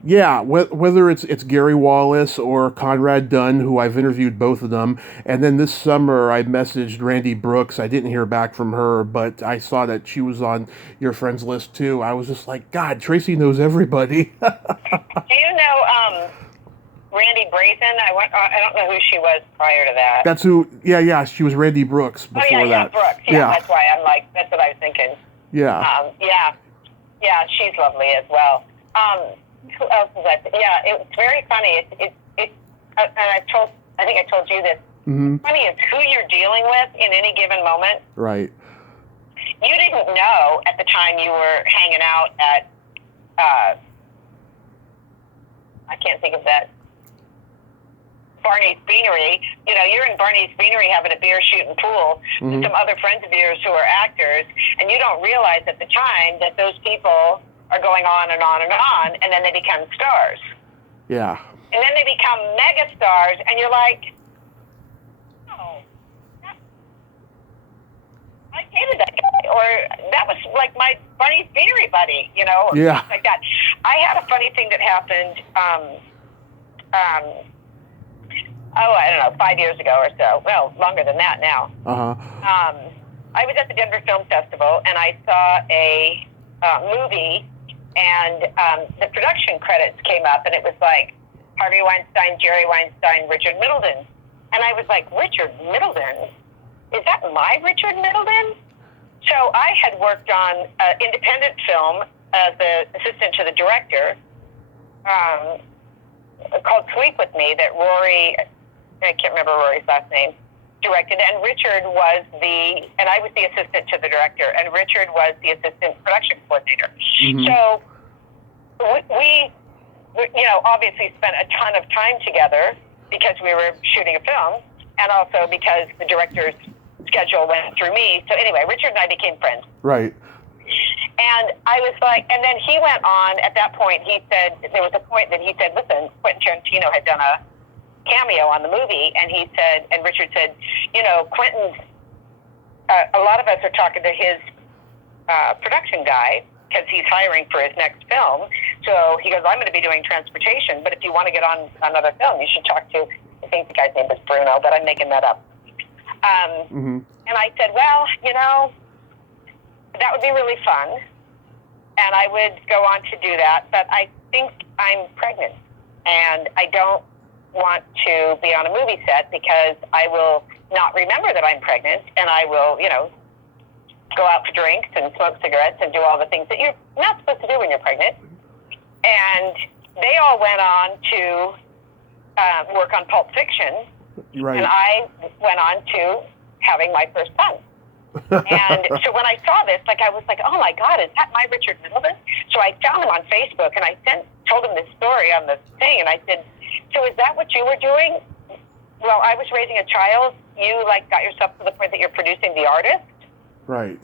Yeah, whether it's Gary Wallace or Conrad Dunn, who I've interviewed both of them, and then this summer I messaged Randy Brooks. I didn't hear back from her, but I saw that she was on your friends list too. I was just like, God, Tracy knows everybody. Do you know Randy Brazen? I don't know who she was prior to that. That's who. Yeah. She was Randy Brooks before that. Brooks. Yeah, that's why I'm like, that's what I was thinking. Yeah. Yeah, she's lovely as well. Who else is that? Yeah, it's very funny. And I think I told you this. Mm-hmm. Funny is who you're dealing with in any given moment. Right. You didn't know at the time you were hanging out at, I can't think of that, Barney's Beanery. You're in Barney's Beanery having a beer, shooting pool with some other friends of yours who are actors, and you don't realize at the time that those people are going on and on and on, and then they become stars. Yeah. And then they become mega stars, and you're like, oh, I hated that guy, or that was like my Barney's Beanery buddy, or yeah. like that. I had a funny thing that happened, I don't know, 5 years ago or so. Well, longer than that now. Uh-huh. I was at the Denver Film Festival, and I saw a movie, and the production credits came up, and it was like Harvey Weinstein, Jerry Weinstein, Richard Middleton. And I was like, Richard Middleton? Is that my Richard Middleton? So I had worked on an independent film as the assistant to the director called Sleep With Me that Rory, I can't remember Rory's last name, directed. And Richard was and I was the assistant to the director, and Richard was the assistant production coordinator. Mm-hmm. So we obviously spent a ton of time together because we were shooting a film, and also because the director's schedule went through me. So anyway, Richard and I became friends. Right. And I was like, and then he went on, at that point, he said, there was a point that he said, listen, Quentin Tarantino had done a cameo on the movie, and he said, and Richard said, Quentin's, a lot of us are talking to his production guy, because he's hiring for his next film. So he goes, I'm going to be doing transportation, but if you want to get on another film, you should talk to, I think the guy's name is Bruno, but I'm making that up. And I said, well, that would be really fun, and I would go on to do that, but I think I'm pregnant, and I don't want to be on a movie set because I will not remember that I'm pregnant, and I will, go out for drinks and smoke cigarettes and do all the things that you're not supposed to do when you're pregnant. And they all went on to work on Pulp Fiction. Right. And I went on to having my first son. And so when I saw this, like, I was like, oh my God, is that my Richard Middleton? So I found him on Facebook, and I told him this story on the thing, and I said, so is that what you were doing? Well, I was raising a child. You, like, got yourself to the point that you're producing the artist? Right.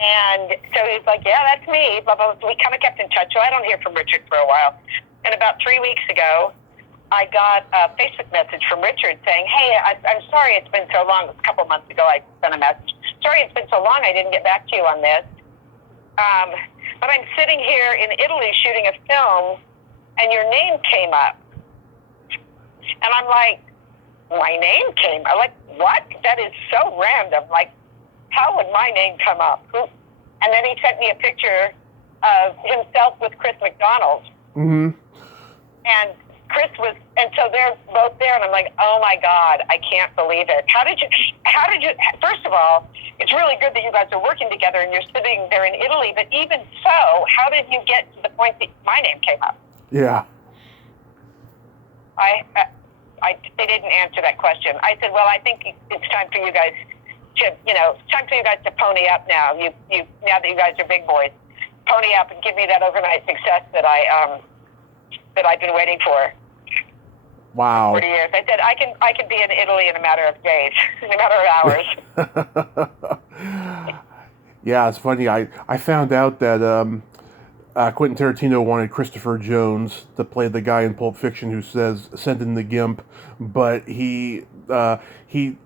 And so he's like, yeah, that's me. Blah, blah, blah. We kind of kept in touch, so I don't hear from Richard for a while. And about 3 weeks ago, I got a Facebook message from Richard saying, hey, I'm sorry it's been so long. A couple months ago, I sent a message. Sorry it's been so long, I didn't get back to you on this. But I'm sitting here in Italy shooting a film, and your name came up. And I'm like, my name came up? Like, what? That is so random. Like, how would my name come up? And then he sent me a picture of himself with Chris McDonald. Mm-hmm. And Chris was, and so they're both there, and I'm like, oh my God, I can't believe it. How did you, first of all, it's really good that you guys are working together and you're sitting there in Italy, but even so, how did you get to the point that my name came up? Yeah. They didn't answer that question. I said, well, I think it's time for you guys to pony up now. Now that you guys are big boys, pony up and give me that overnight success that I've been waiting for. Wow. 40 years. I said, I can be in Italy in a matter of days, in a matter of hours. Yeah, it's funny. I found out that Quentin Tarantino wanted Christopher Jones to play the guy in Pulp Fiction who says "send in the gimp," but he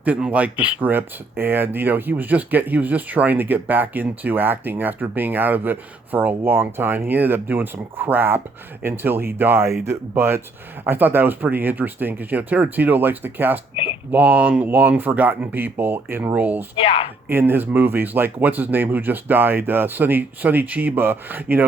didn't like the script, and he was just trying to get back into acting after being out of it for a long time. He ended up doing some crap until he died, but I thought that was pretty interesting because Tarantino likes to cast long forgotten people in roles. Yeah. In his movies, like what's his name who just died, Sonny Chiba.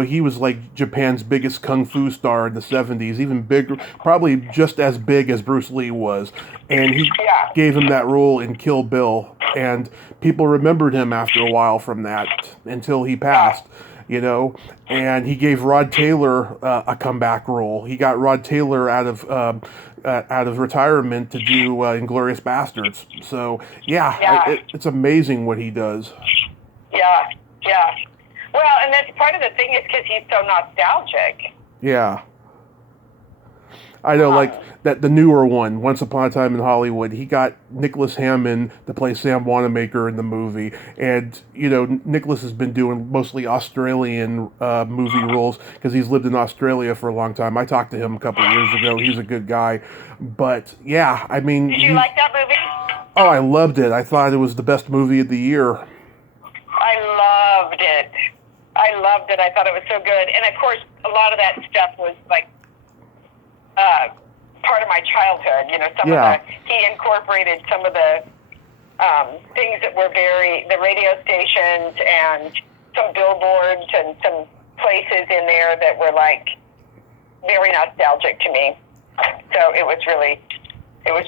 He was like Japan's biggest kung fu star in the 70s, even bigger, probably just as big as Bruce Lee was, and he gave him that role in Kill Bill, and people remembered him after a while from that until he passed. And he gave Rod Taylor a comeback role. He got Rod Taylor out of retirement to do Inglourious Bastards. So it's amazing what he does. Yeah. Well, and that's part of the thing is because he's so nostalgic. Yeah. I know, like that the newer one, Once Upon a Time in Hollywood. He got Nicholas Hammond to play Sam Wanamaker in the movie, and Nicholas has been doing mostly Australian movie roles because he's lived in Australia for a long time. I talked to him a couple of years ago. He's a good guy, but yeah, I mean, did you like that movie? Oh, I loved it. I thought it was the best movie of the year. I loved it. I thought it was so good, and of course, a lot of that stuff was like. Part of my childhood, he incorporated some of the things that were the radio stations and some billboards and some places in there that were like very nostalgic to me. So it was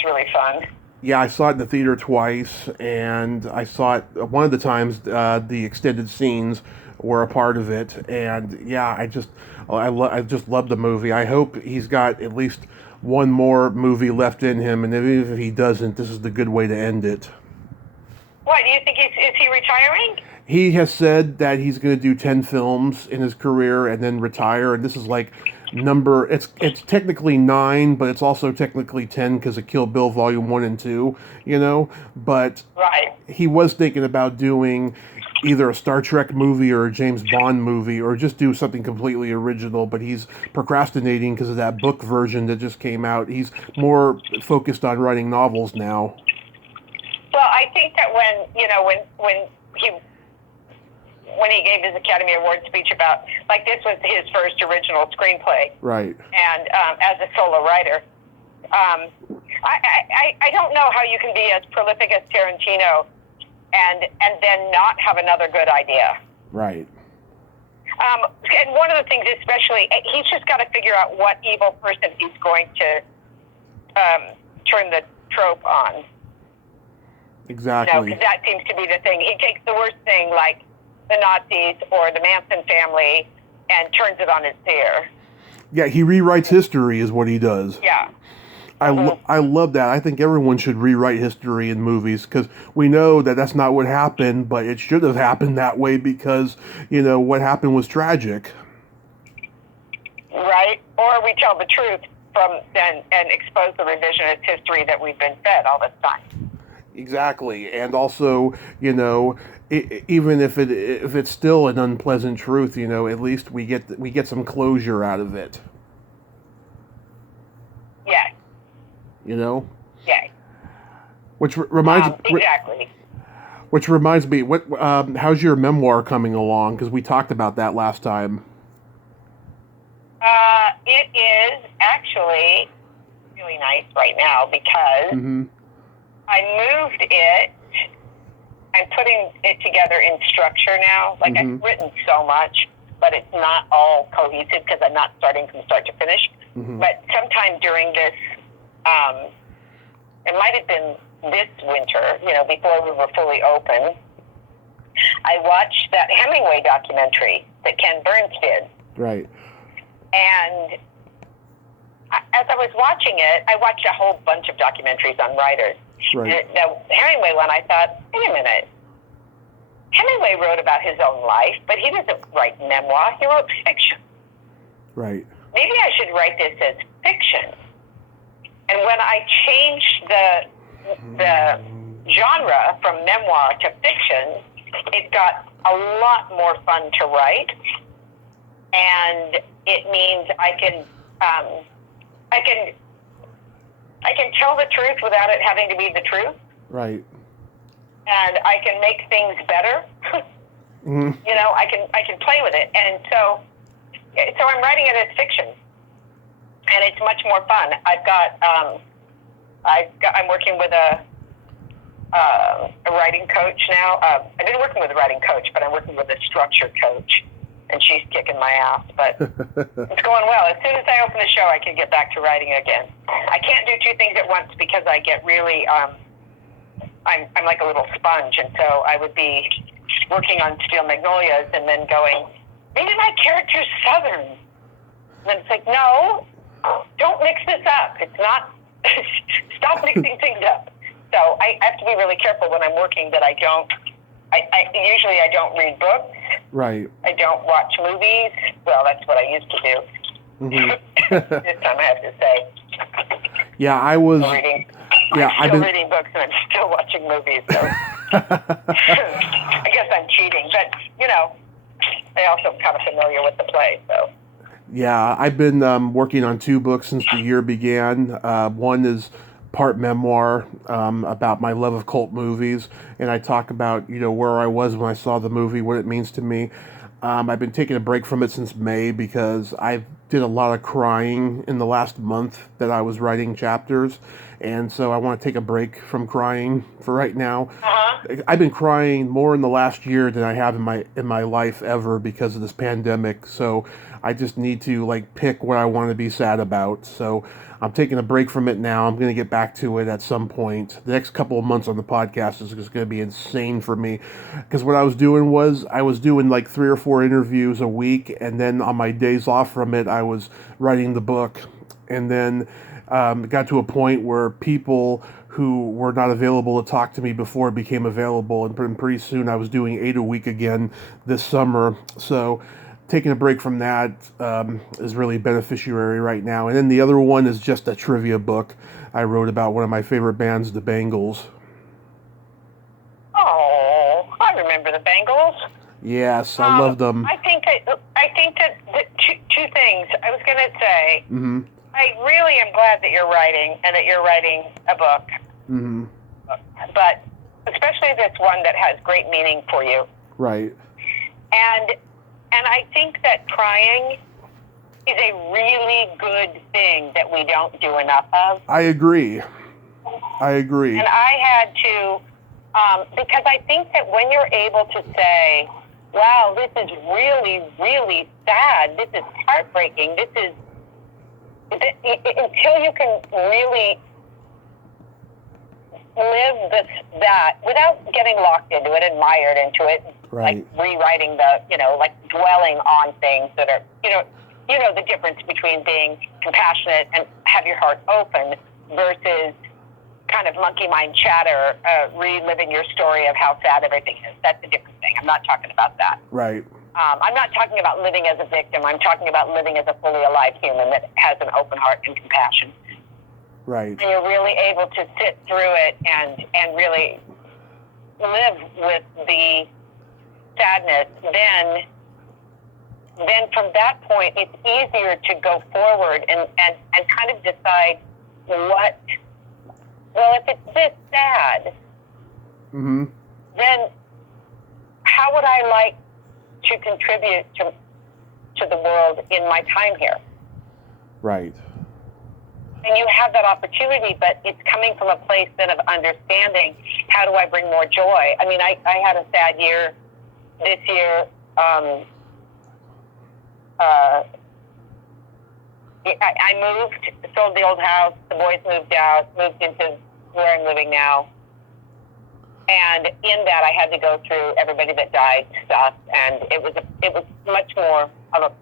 really fun. Yeah, I saw it in the theater twice, and I saw it one of the times. The extended scenes were a part of it, and yeah, I just love the movie. I hope he's got at least one more movie left in him, and even if he doesn't, this is the good way to end it. What do you think? Is he retiring? He has said that he's going to do 10 films in his career and then retire, and this is like it's technically 9, but it's also technically 10 because of Kill Bill Volume 1 and 2, but right. He was thinking about doing either a Star Trek movie or a James Bond movie, or just do something completely original, but he's procrastinating because of that book version that just came out. He's more focused on writing novels now. Well, I think that when he gave his Academy Award speech about, like, this was his first original screenplay. Right. And as a solo writer, I don't know how you can be as prolific as Tarantino and then not have another good idea. Right. And one of the things especially, he's just got to figure out what evil person he's going to turn the trope on. Exactly. Because that seems to be the thing. He takes the worst thing, like the Nazis or the Manson family, and turns it on its ear. Yeah, he rewrites history is what he does. Yeah. I love that. I think everyone should rewrite history in movies because we know that that's not what happened, but it should have happened that way because, what happened was tragic. Right? Or we tell the truth and expose the revisionist history that we've been fed all this time. Exactly. And also, even if it's still an unpleasant truth, at least we get some closure out of it. Yes. Yes. Which reminds exactly. Which reminds me, how's your memoir coming along? Because we talked about that last time. It is actually really nice right now because I moved it. I'm putting it together in structure now. Like I've written so much, but it's not all cohesive because I'm not starting from start to finish. But sometime during this, it might have been this winter, before we were fully open, I watched that Hemingway documentary that Ken Burns did. Right. And as I was watching it, I watched a whole bunch of documentaries on writers. Right. And the Hemingway one, I thought, wait a minute. Hemingway wrote about his own life, but he doesn't write memoir. He wrote fiction. Right. Maybe I should write this as fiction. And when I changed the genre from memoir to fiction, it got a lot more fun to write. And it means I can tell the truth without it having to be the truth. Right. And I can make things better. I can play with it. And so I'm writing it as fiction. And it's much more fun. I'm working with a writing coach now. I've been working with a writing coach, but I'm working with a structure coach. And she's kicking my ass, but it's going well. As soon as I open the show, I can get back to writing again. I can't do two things at once because I get really, I'm like a little sponge, and so I would be working on Steel Magnolias and then going, maybe my character's Southern. And then it's like, no, don't mix this up. It's not, stop mixing things up. So I have to be really careful when I'm working that I usually I don't read books. Right. I don't watch movies. Well, that's what I used to do. This time I have to say. Yeah, I was. I'm still reading books and I'm still watching movies. So I guess I'm cheating, but I also am kind of familiar with the play. So. Yeah, I've been working on 2 books since the year began. One is part memoir about my love of cult movies, and I talk about where I was when I saw the movie, what it means to me. I've been taking a break from it since May because I did a lot of crying in the last month that I was writing chapters, and so I want to take a break from crying for right now. I've been crying more in the last year than I have in my life ever because of this pandemic. So I just need to pick what I want to be sad about. So I'm taking a break from it now. I'm going to get back to it at some point. The next couple of months on the podcast is just going to be insane for me. Because what I was doing was, I was doing 3 or 4 interviews a week. And then on my days off from it, I was writing the book. And then it got to a point where people who were not available to talk to me before became available. And pretty soon I was doing 8 a week again this summer. So taking a break from that is really beneficiary right now. And then the other one is just a trivia book I wrote about one of my favorite bands, the Bangles. Oh, I remember the Bangles. Yes, I love them. I think that two things. I was going to say, I really am glad that you're writing and that you're writing a book. But especially this one that has great meaning for you. Right. And I think that crying is a really good thing that we don't do enough of. I agree. And I had to, because I think that when you're able to say, wow, this is really, really sad, this is heartbreaking, until you can really live that without getting locked into it and mired into it, Right. like rewriting the, like dwelling on things that are, the difference between being compassionate and have your heart open versus kind of monkey mind chatter, reliving your story of how sad everything is. That's a different thing. I'm not talking about that. Right. I'm not talking about living as a victim. I'm talking about living as a fully alive human that has an open heart and compassion. Right. And you're really able to sit through it and really live with the sadness. Then from that point, it's easier to go forward and kind of decide if it's this sad, Mm-hmm. then how would I like to contribute to the world in my time here? Right. And you have that opportunity, but it's coming from a place then of understanding, how do I bring more joy? I mean, I had a sad year this year. I moved, sold the old house, the boys moved out, moved into where I'm living now. And in that, I had to go through everybody that died stuff, and it was much more of a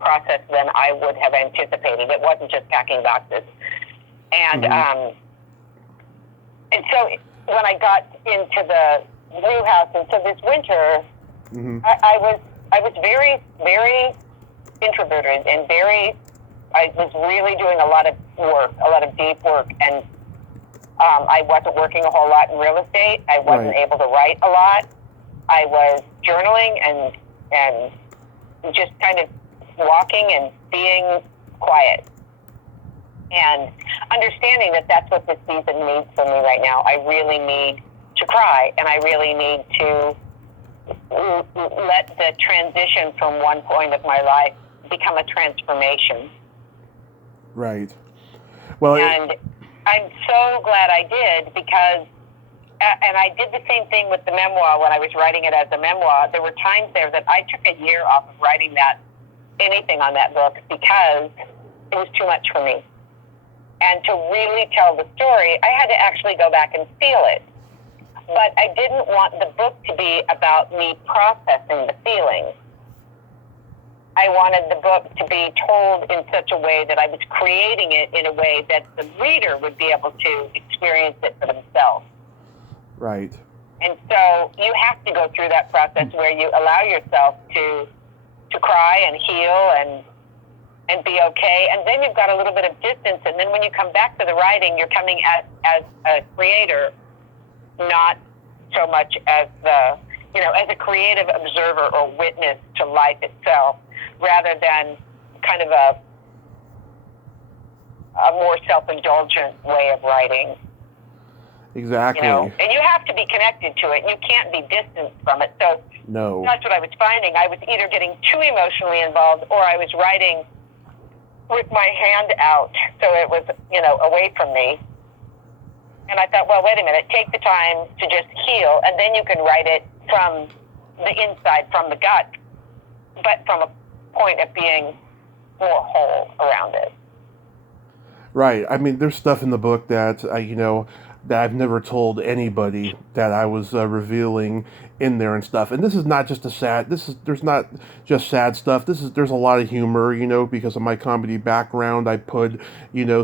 process than I would have anticipated. It wasn't just packing boxes. And Mm-hmm. And so when I got into the new house, and so this winter, Mm-hmm. I was very, very introverted and I was really doing a lot of work, a lot of deep work, and I wasn't working a whole lot in real estate. I wasn't able to write a lot. I was journaling and just kind of walking and being quiet and understanding that that's what this season needs from me right now. I really need to cry, and I really need to let the transition from one point of my life become a transformation. Right. Well, And I'm so glad I did, because, and I did the same thing with the memoir when I was writing it as a memoir. There were times there that I took a year off of writing anything on that book, because it was too much for me. And to really tell the story, I had to actually go back and feel it. But I didn't want the book to be about me processing the feelings. I wanted the book to be told in such a way that I was creating it in a way that the reader would be able to experience it for themselves. right. And so you have to go through that process where you allow yourself to cry and heal and be okay. And then you've got a little bit of distance. And then when you come back to the writing, you're coming as a creator, not so much as as a creative observer or witness to life itself, rather than kind of a more self-indulgent way of writing. Exactly. And you have to be connected to it. You can't be distant from it. So No. that's what I was finding. I was either getting too emotionally involved, or I was writing with my hand out, so it was, away from me. And I thought, well, wait a minute, take the time to just heal, and then you can write it from the inside, from the gut, but from a point of being more whole around it. Right. I mean, there's stuff in the book that that I've never told anybody that I was revealing in there and stuff. And this is not just there's not just sad stuff. There's a lot of humor, because of my comedy background. I put,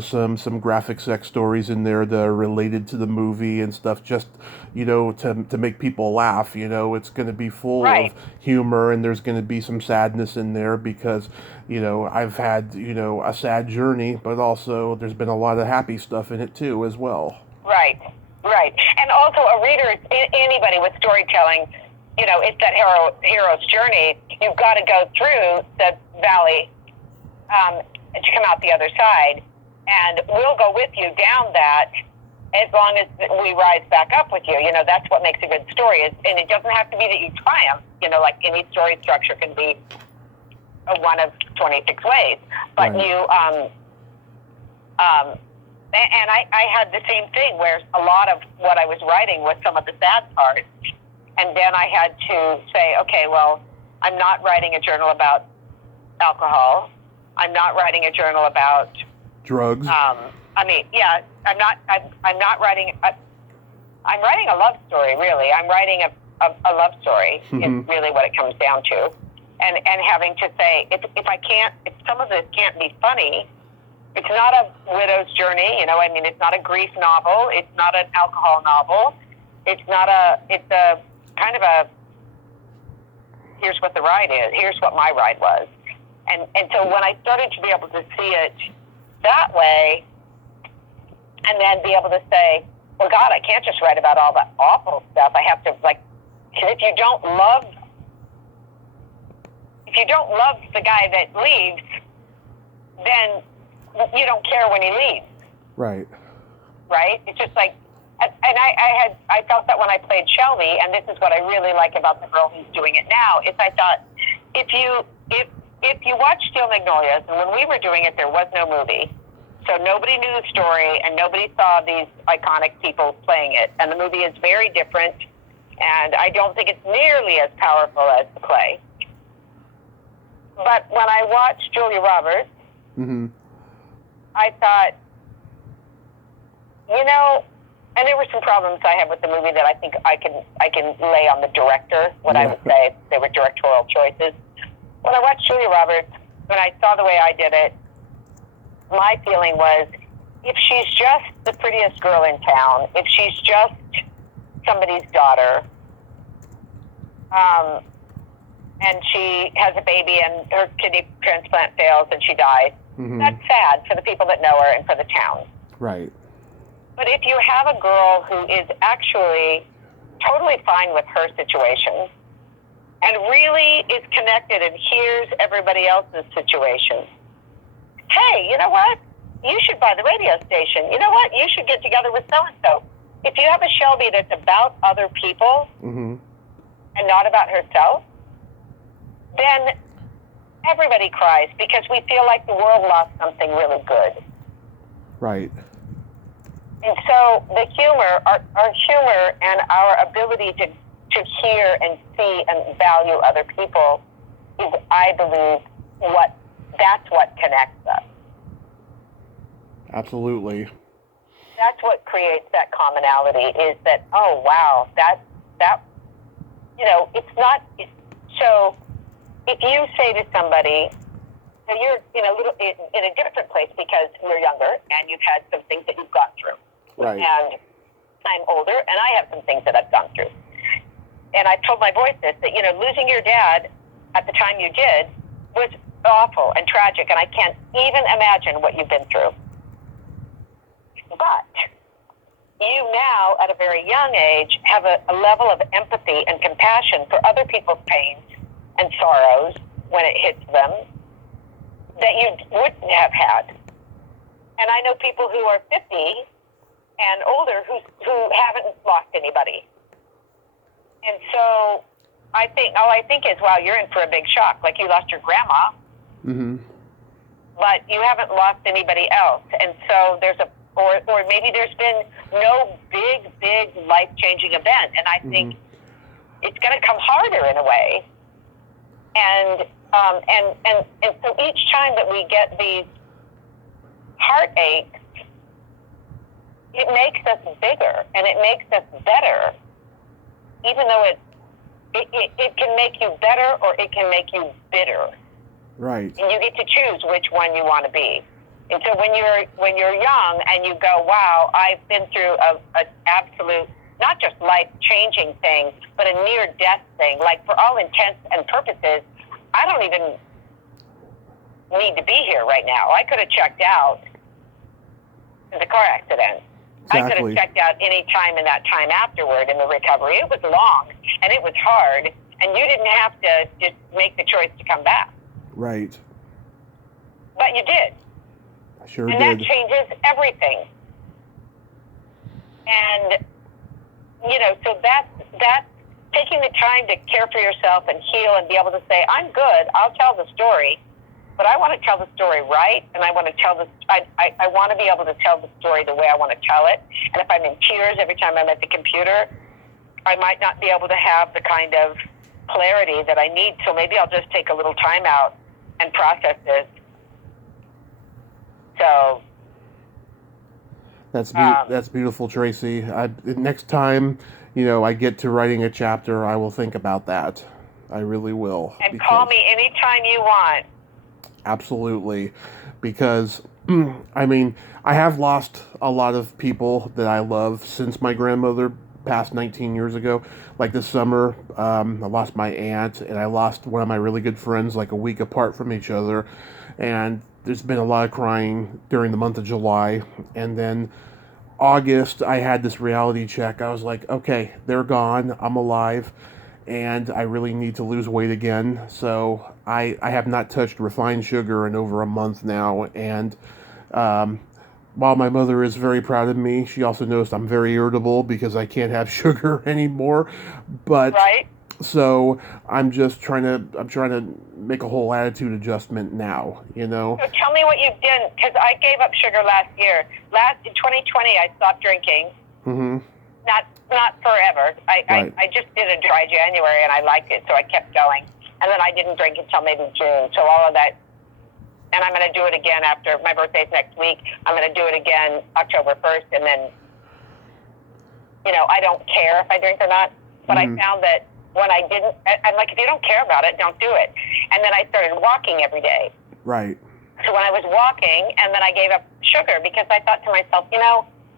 some graphic sex stories in there that are related to the movie and stuff, just, to make people laugh. It's going to be full Right. of humor, and there's going to be some sadness in there because, I've had, a sad journey, but also there's been a lot of happy stuff in it too as well. Right. And also a reader, anybody with storytelling, it's that hero's journey. You've got to go through the valley to come out the other side. And we'll go with you down that as long as we rise back up with you. That's what makes a good story. And it doesn't have to be that you triumph. Like any story structure can be one of 26 ways. But Right. you... And I had the same thing where a lot of what I was writing was some of the sad parts. And then I had to say, okay, well, I'm not writing a journal about alcohol. I'm not writing a journal about Drugs. I'm not writing. I'm writing a love story, really. I'm writing a love story is really what it comes down to. And having to say, if some of this can't be funny, it's not a widow's journey, it's not a grief novel. It's not an alcohol novel. It's a kind of a, here's what the ride is. Here's what my ride was. And so when I started to be able to see it that way, and then be able to say, well, God, I can't just write about all that awful stuff. I have to, if you don't love the guy that leaves, then you don't care when he leaves. Right. Right? It's just like, and I felt that when I played Shelby, and this is what I really like about the girl who's doing it now, is I thought, if you watch Steel Magnolias, and when we were doing it, there was no movie, so nobody knew the story, and nobody saw these iconic people playing it, and the movie is very different, and I don't think it's nearly as powerful as the play. But when I watched Julia Roberts, I thought, and there were some problems I have with the movie that I think I can lay on the director, what I would say they were directorial choices. When I watched Julia Roberts, when I saw the way I did it, my feeling was, if she's just the prettiest girl in town, if she's just somebody's daughter, and she has a baby and her kidney transplant fails and she dies, that's sad for the people that know her and for the town. Right. But if you have a girl who is actually totally fine with her situation and really is connected and hears everybody else's situation, hey, you know what? You should buy the radio station. You know what? You should get together with so-and-so. If you have a Shelby that's about other people and not about herself, then everybody cries because we feel like the world lost something really good. Right. And so the humor, our humor and our ability to hear and see and value other people is, I believe, that's what connects us. Absolutely. That's what creates that commonality, is that, oh, wow, that it's not, so if you say to somebody, so you're in a different place because you're younger and you've had some things that you've gone through. Right. And I'm older and I have some things that I've gone through. And I told my voice this, that, losing your dad at the time you did was awful and tragic, and I can't even imagine what you've been through. But you now, at a very young age, have a level of empathy and compassion for other people's pains and sorrows when it hits them that you wouldn't have had. And I know people who are 50 and older who haven't lost anybody. And so I think is, wow, you're in for a big shock. Like, you lost your grandma, but you haven't lost anybody else. And so there's or maybe there's been no big life-changing event. And I think it's going to come harder in a way. And so each time that we get these heartaches, it makes us bigger and it makes us better, even though it can make you better or it can make you bitter. Right. And you get to choose which one you want to be. And so when you're young and you go, wow, I've been through a absolute, not just life-changing thing, but a near-death thing. Like, for all intents and purposes, I don't even need to be here right now. I could have checked out in the car accident. Exactly. I could have checked out any time in that time afterward in the recovery. It was long and it was hard, and you didn't have to just make the choice to come back. Right. But you did. I sure did. And that changes everything. And, so that's taking the time to care for yourself and heal and be able to say, I'm good, I'll tell the story, but I want to tell the story right, and I want to tell I want to be able to tell the story the way I want to tell it. And if I'm in tears every time I'm at the computer, I might not be able to have the kind of clarity that I need, so maybe I'll just take a little time out and process this. So That's beautiful, Tracy. Next time, I get to writing a chapter, I will think about that. I really will. And call me anytime you want. Absolutely. Because, I mean, I have lost a lot of people that I love since my grandmother passed 19 years ago. Like this summer, I lost my aunt, and I lost one of my really good friends like a week apart from each other. And there's been a lot of crying during the month of July. And then August, I had this reality check. I was like, okay, they're gone. I'm alive. And I really need to lose weight again. So I have not touched refined sugar in over a month now. And while my mother is very proud of me, she also knows I'm very irritable because I can't have sugar anymore. But Right. so I'm trying to make a whole attitude adjustment now, So tell me what you've done, because I gave up sugar last year. In 2020, I stopped drinking. Mm-hmm. Not forever. Right. I just did a dry January, and I liked it, so I kept going. And then I didn't drink until maybe June. So all of that, and I'm going to do it again after my birthday's next week. I'm going to do it again October 1st, and then, I don't care if I drink or not. But I found that when I didn't, I'm like, if you don't care about it, don't do it. And then I started walking every day. Right. So when I was walking, and then I gave up sugar because I thought to myself,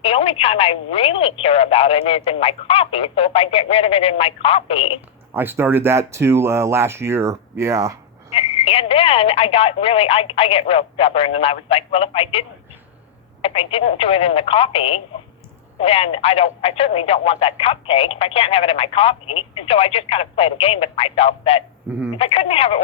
the only time I really care about it is in my coffee. So if I get rid of it in my coffee. I started that too last year. Yeah. And then I got really, I get real stubborn, and I was like, well, if I didn't do it in the coffee, then I certainly don't want that cupcake if I can't have it in my coffee. And so I just kind of played a game with myself that if I couldn't have it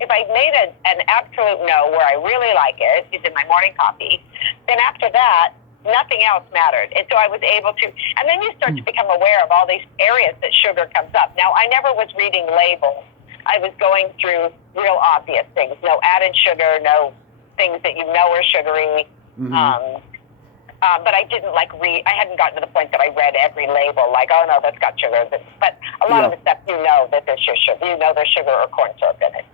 if I made an absolute no where I really like it is in my morning coffee, then after that, nothing else mattered. And so I was able to, and then you start to become aware of all these areas that sugar comes up. Now, I never was reading labels. I was going through real obvious things. No added sugar, no things that are sugary. But I didn't I hadn't gotten to the point that I read every label, like, oh no, that's got sugar. But a lot of the stuff, that there's sugar, there's sugar or corn syrup in it.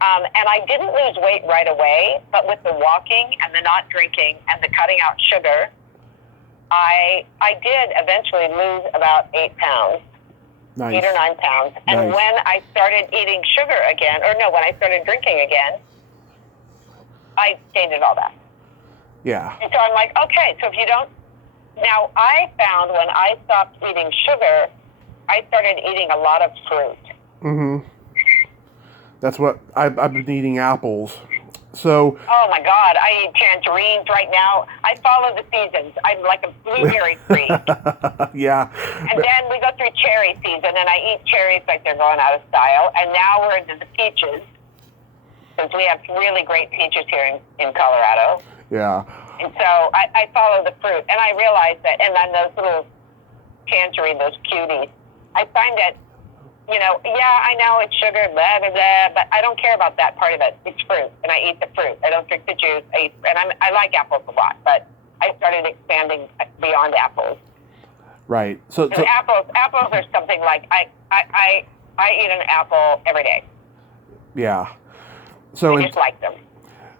And I didn't lose weight right away, but with the walking and the not drinking and the cutting out sugar, I did eventually lose about 8 pounds. Nice. 8 or 9 pounds. And Nice. when I started eating sugar again, when I started drinking again, I gained it all back. Yeah. And so I'm like, okay, so if you don't... Now, I found when I stopped eating sugar, I started eating a lot of fruit. Mm-hmm. That's what I've been eating apples. So. Oh my God, I eat tangerines right now. I follow the seasons. I'm like a blueberry freak. Yeah. And then we go through cherry season, and I eat cherries like they're going out of style. And now we're into the peaches, since we have really great peaches here in Colorado. Yeah. And so I follow the fruit, and I realize that, and then those little tangerine, those cuties, I find that, I know it's sugar, blah, blah, blah, but I don't care about that part of it. It's fruit, and I eat the fruit. I don't drink the juice. I like apples a lot, but I started expanding beyond apples. Right. So apples are something like I eat an apple every day. Yeah. So I just like them.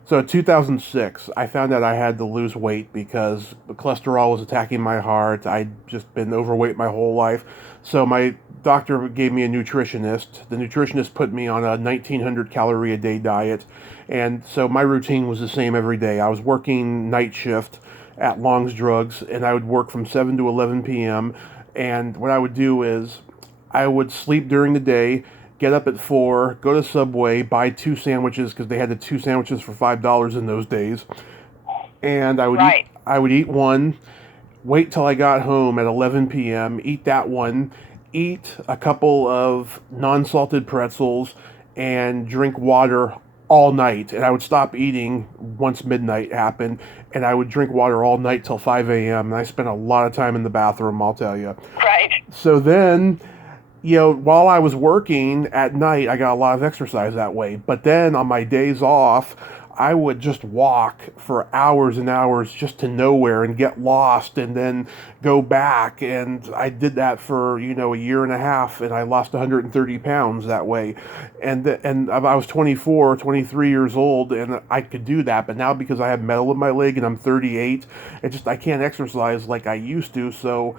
So in 2006, I found out I had to lose weight because the cholesterol was attacking my heart. I'd just been overweight my whole life. So my doctor gave me a nutritionist. The nutritionist put me on a 1,900 calorie a day diet. And so my routine was the same every day. I was working night shift at Long's Drugs, and I would work from 7 to 11 p.m. And what I would do is I would sleep during the day, get up at 4, go to Subway, buy 2 sandwiches because they had the 2 sandwiches for $5 in those days. And I would eat one, wait till I got home at 11 p.m., eat that one, eat a couple of non-salted pretzels, and drink water all night. And I would stop eating once midnight happened, and I would drink water all night till 5 a.m. And I spent a lot of time in the bathroom, I'll tell you. Right. So then, while I was working at night, I got a lot of exercise that way. But then on my days off, I would just walk for hours and hours just to nowhere and get lost and then go back. And I did that for, a year and a half, and I lost 130 pounds that way. And I was 24, 23 years old, and I could do that. But now, because I have metal in my leg and I'm 38, I can't exercise like I used to. So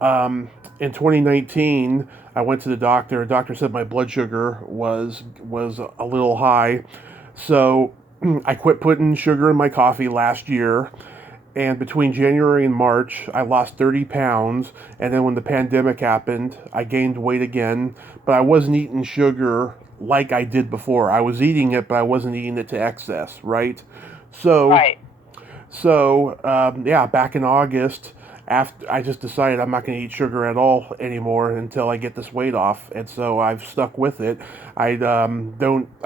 in 2019, I went to the doctor. The doctor said my blood sugar was a little high. So I quit putting sugar in my coffee last year. And between January and March, I lost 30 pounds. And then when the pandemic happened, I gained weight again. But I wasn't eating sugar like I did before. I was eating it, but I wasn't eating it to excess, right? So, Right. back in August, after I just decided I'm not going to eat sugar at all anymore until I get this weight off, and so I've stuck with it. I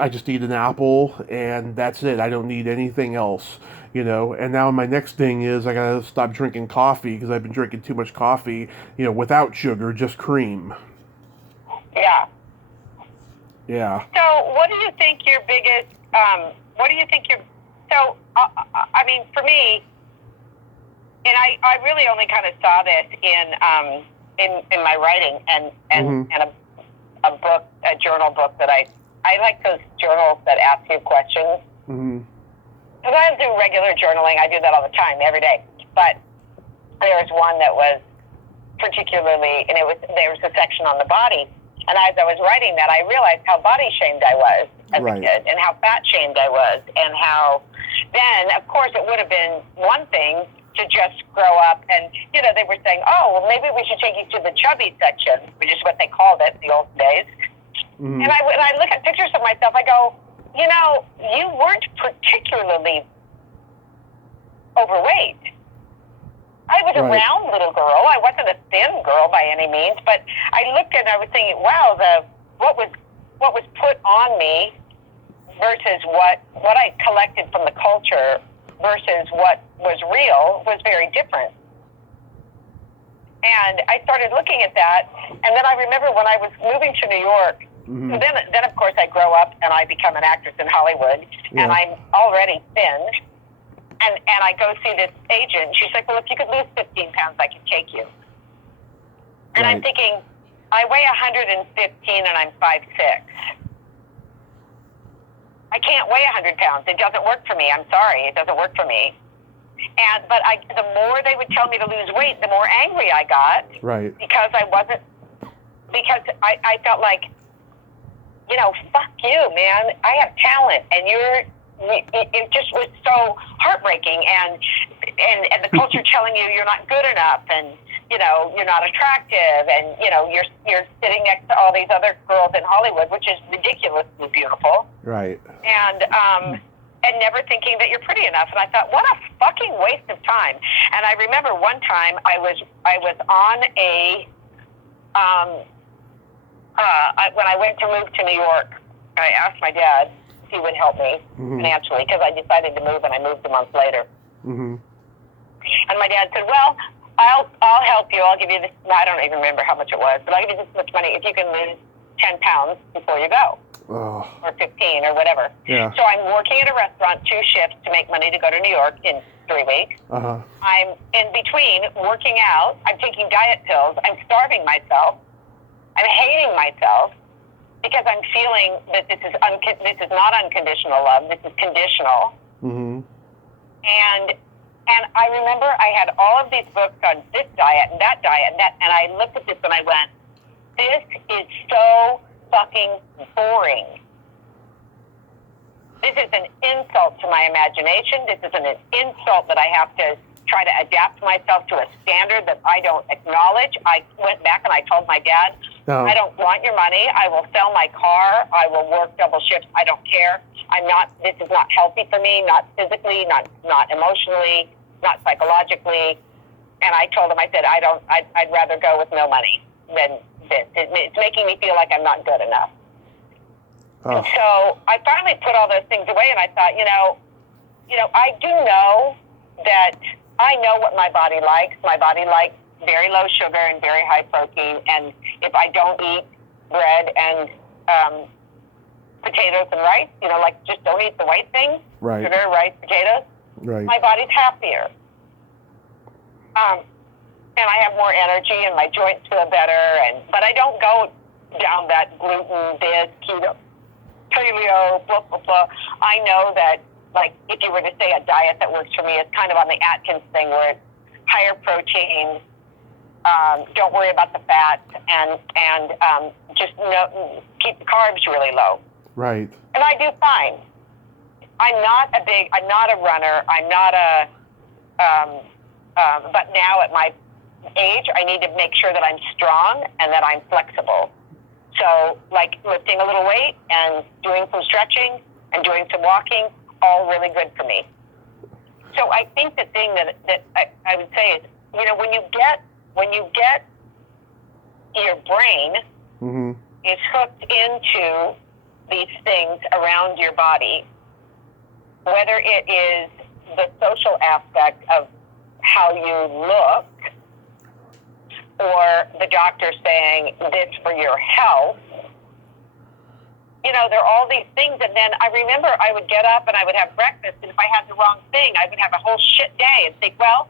just eat an apple, and that's it. I don't need anything else, And now my next thing is I gotta stop drinking coffee, because I've been drinking too much coffee, without sugar, just cream. Yeah. Yeah. So, what do you think your biggest? So, I mean, for me, and I really only kind of saw this in my writing and a book, a journal book that I like those journals that ask you questions. Mm-hmm. Because I do regular journaling, I do that all the time, every day. But there was one that was particularly, and there was a section on the body. And as I was writing that, I realized how body shamed I was as a kid, and how fat shamed I was, and how then, of course, it would have been one thing to just grow up and, they were saying, oh, well, maybe we should take you to the chubby section, which is what they called it in the old days. Mm-hmm. And I look at pictures of myself, I go, you weren't particularly overweight. I was a round little girl. I wasn't a thin girl by any means, but I looked and I was thinking, wow, what was put on me versus what I collected from the culture versus what was real was very different. And I started looking at that, and then I remember when I was moving to New York, mm-hmm. then of course I grow up and I become an actress in Hollywood, and I'm already thin. And I go see this agent. She's like, well, if you could lose 15 pounds, I could take you. And I'm thinking, I weigh 115 and I'm 5'6". I can't weigh 100 pounds. It doesn't work for me. I'm sorry. It doesn't work for me. But the more they would tell me to lose weight, the more angry I got. Right. Because I felt like, fuck you, man. I have talent, and it just was so heartbreaking, and the culture telling you you're not good enough, and you're not attractive, and you're sitting next to all these other girls in Hollywood, which is ridiculously beautiful, right? And never thinking that you're pretty enough. And I thought, what a fucking waste of time. And I remember one time I was on a when I went to move to New York, I asked my dad if he would help me financially, because I decided to move, and I moved a month later. Mm-hmm. And my dad said, well, I'll help you. I'll give you this. I don't even remember how much it was, but I'll give you this much money if you can lose 10 pounds before you go. Oh. Or 15 or whatever. Yeah. So I'm working at a restaurant 2 shifts to make money to go to New York in 3 weeks. Uh-huh. I'm in between working out. I'm taking diet pills. I'm starving myself. I'm hating myself because I'm feeling that this is not unconditional love. This is conditional. Mm-hmm. And I remember I had all of these books on this diet and that diet and that, and I looked at this and I went, this is so fucking boring. This is an insult to my imagination. This is an insult that I have to try to adapt myself to a standard that I don't acknowledge. I went back and I told my dad, I don't want your money. I will sell my car. I will work double shifts. I don't care. This is not healthy for me, not physically, not emotionally, not psychologically. And I told him, I said, I'd rather go with no money than this. It's making me feel like I'm not good enough. Oh. And so I finally put all those things away, and I thought, I do know that I know what my body likes. My body likes very low sugar and very high protein. And if I don't eat bread and potatoes and rice, like just don't eat the white things, Right. sugar, rice, potatoes, Right. my body's happier. And I have more energy and my joints feel better, but I don't go down that gluten, this, keto, paleo, blah, blah, blah. I know that, like, if you were to say a diet that works for me, it's kind of on the Atkins thing where it's higher protein, don't worry about the fat, and just keep the carbs really low. Right. And I do fine. I'm not a runner. I'm not but now at my age, I need to make sure that I'm strong and that I'm flexible. So, like lifting a little weight and doing some stretching and doing some walking, all really good for me. So I think the thing that I would say is, when you get your brain Mm-hmm. is hooked into these things around your body, whether it is the social aspect of how you look, or the doctor saying this for your health, there are all these things. And then I remember I would get up and I would have breakfast, and if I had the wrong thing, I would have a whole shit day and think, well,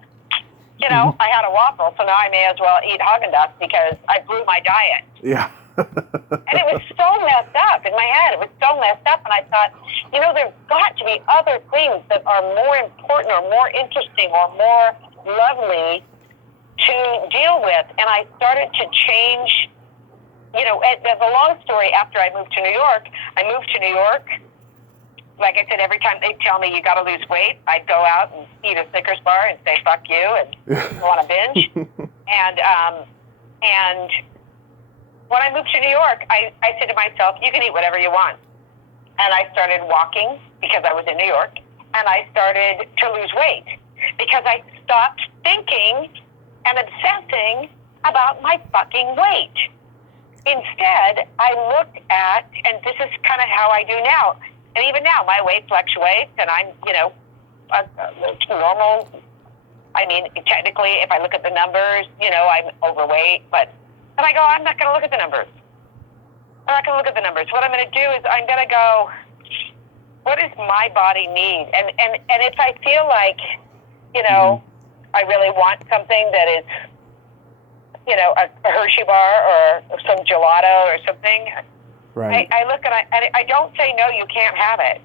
I had a waffle, so now I may as well eat Haagen-Dazs because I blew my diet. Yeah. And it was so messed up in my head. It was so messed up, and I thought, there's got to be other things that are more important or more interesting or more lovely to deal with. And I started to change, the long story, after I moved to New York, like I said, every time they tell me you got to lose weight, I'd go out and eat a Snickers bar and say, fuck you, and go on a binge. And when I moved to New York, I said to myself, you can eat whatever you want. And I started walking because I was in New York, and I started to lose weight because I stopped thinking and obsessing about my fucking weight. Instead, I looked at, and this is kind of how I do now, and even now my weight fluctuates, and I'm, normal. I mean, technically, if I look at the numbers, I'm overweight, and I go, I'm not going to look at the numbers. I'm not going to look at the numbers. What I'm going to do is I'm going to go, what does my body need? And if I feel like, I really want something that is, a Hershey bar or some gelato or something, Right. I look and I don't say, no, you can't have it.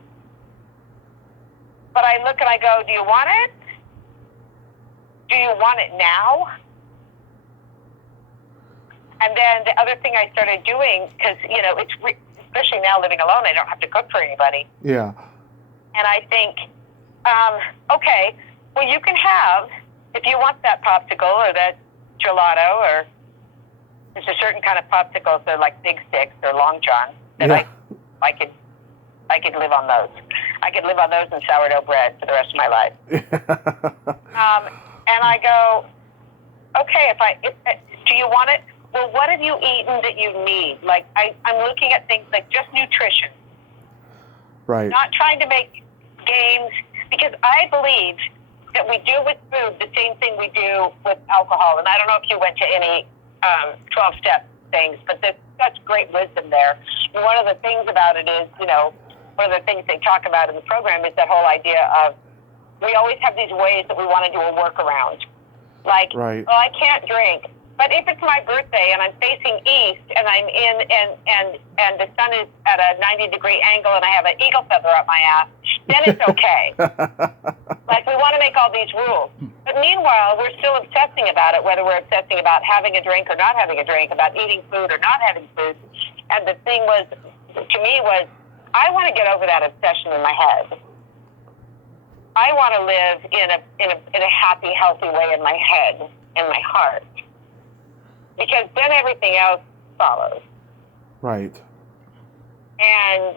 But I look and I go, do you want it? Do you want it now? And then the other thing I started doing, because, it's especially now living alone, I don't have to cook for anybody. Yeah. And I think, okay, well, you can have, if you want that popsicle or that gelato, or there's a certain kind of popsicles, they're like big sticks or long john, that I could live on those. I could live on those and sourdough bread for the rest of my life. And I go, okay, if do you want it? Well, what have you eaten that you need? Like, I'm looking at things like just nutrition. Right. Not trying to make games, because I believe that we do with food the same thing we do with alcohol. And I don't know if you went to any 12-step things, but there's such great wisdom there. And one of the things about it is, one of the things they talk about in the program is that whole idea of we always have these ways that we want to do a workaround. Like, Right. well, I can't drink. But if it's my birthday and I'm facing east and I'm in and the sun is at a 90-degree angle and I have an eagle feather up my ass, then it's okay. Like, we want to make all these rules. But meanwhile, we're still obsessing about it, whether we're obsessing about having a drink or not having a drink, about eating food or not having food. And the thing was, to me, I want to get over that obsession in my head. I want to live in a happy, healthy way in my head, in my heart. Because then everything else follows. Right. And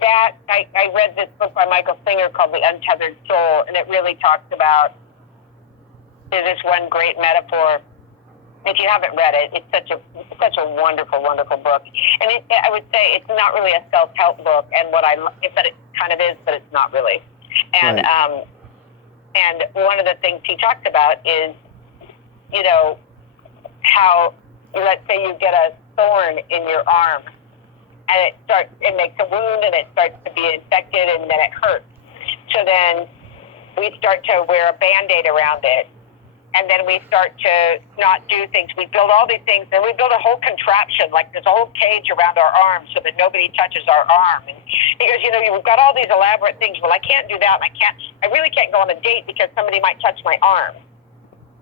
that, I read this book by Michael Singer called The Untethered Soul, and it really talks about, there's this one great metaphor. If you haven't read it, it's such a wonderful, wonderful book. And I would say it's not really a self-help book, but it kind of is, but it's not really. And Right. And one of the things he talks about is, how, let's say you get a thorn in your arm, and it makes a wound, and it starts to be infected, and then it hurts. So then we start to wear a Band-Aid around it, and then we start to not do things. We build all these things, and we build a whole contraption, like this whole cage around our arms so that nobody touches our arm. And because, you've got all these elaborate things. Well, I can't do that, and I really can't go on a date because somebody might touch my arm.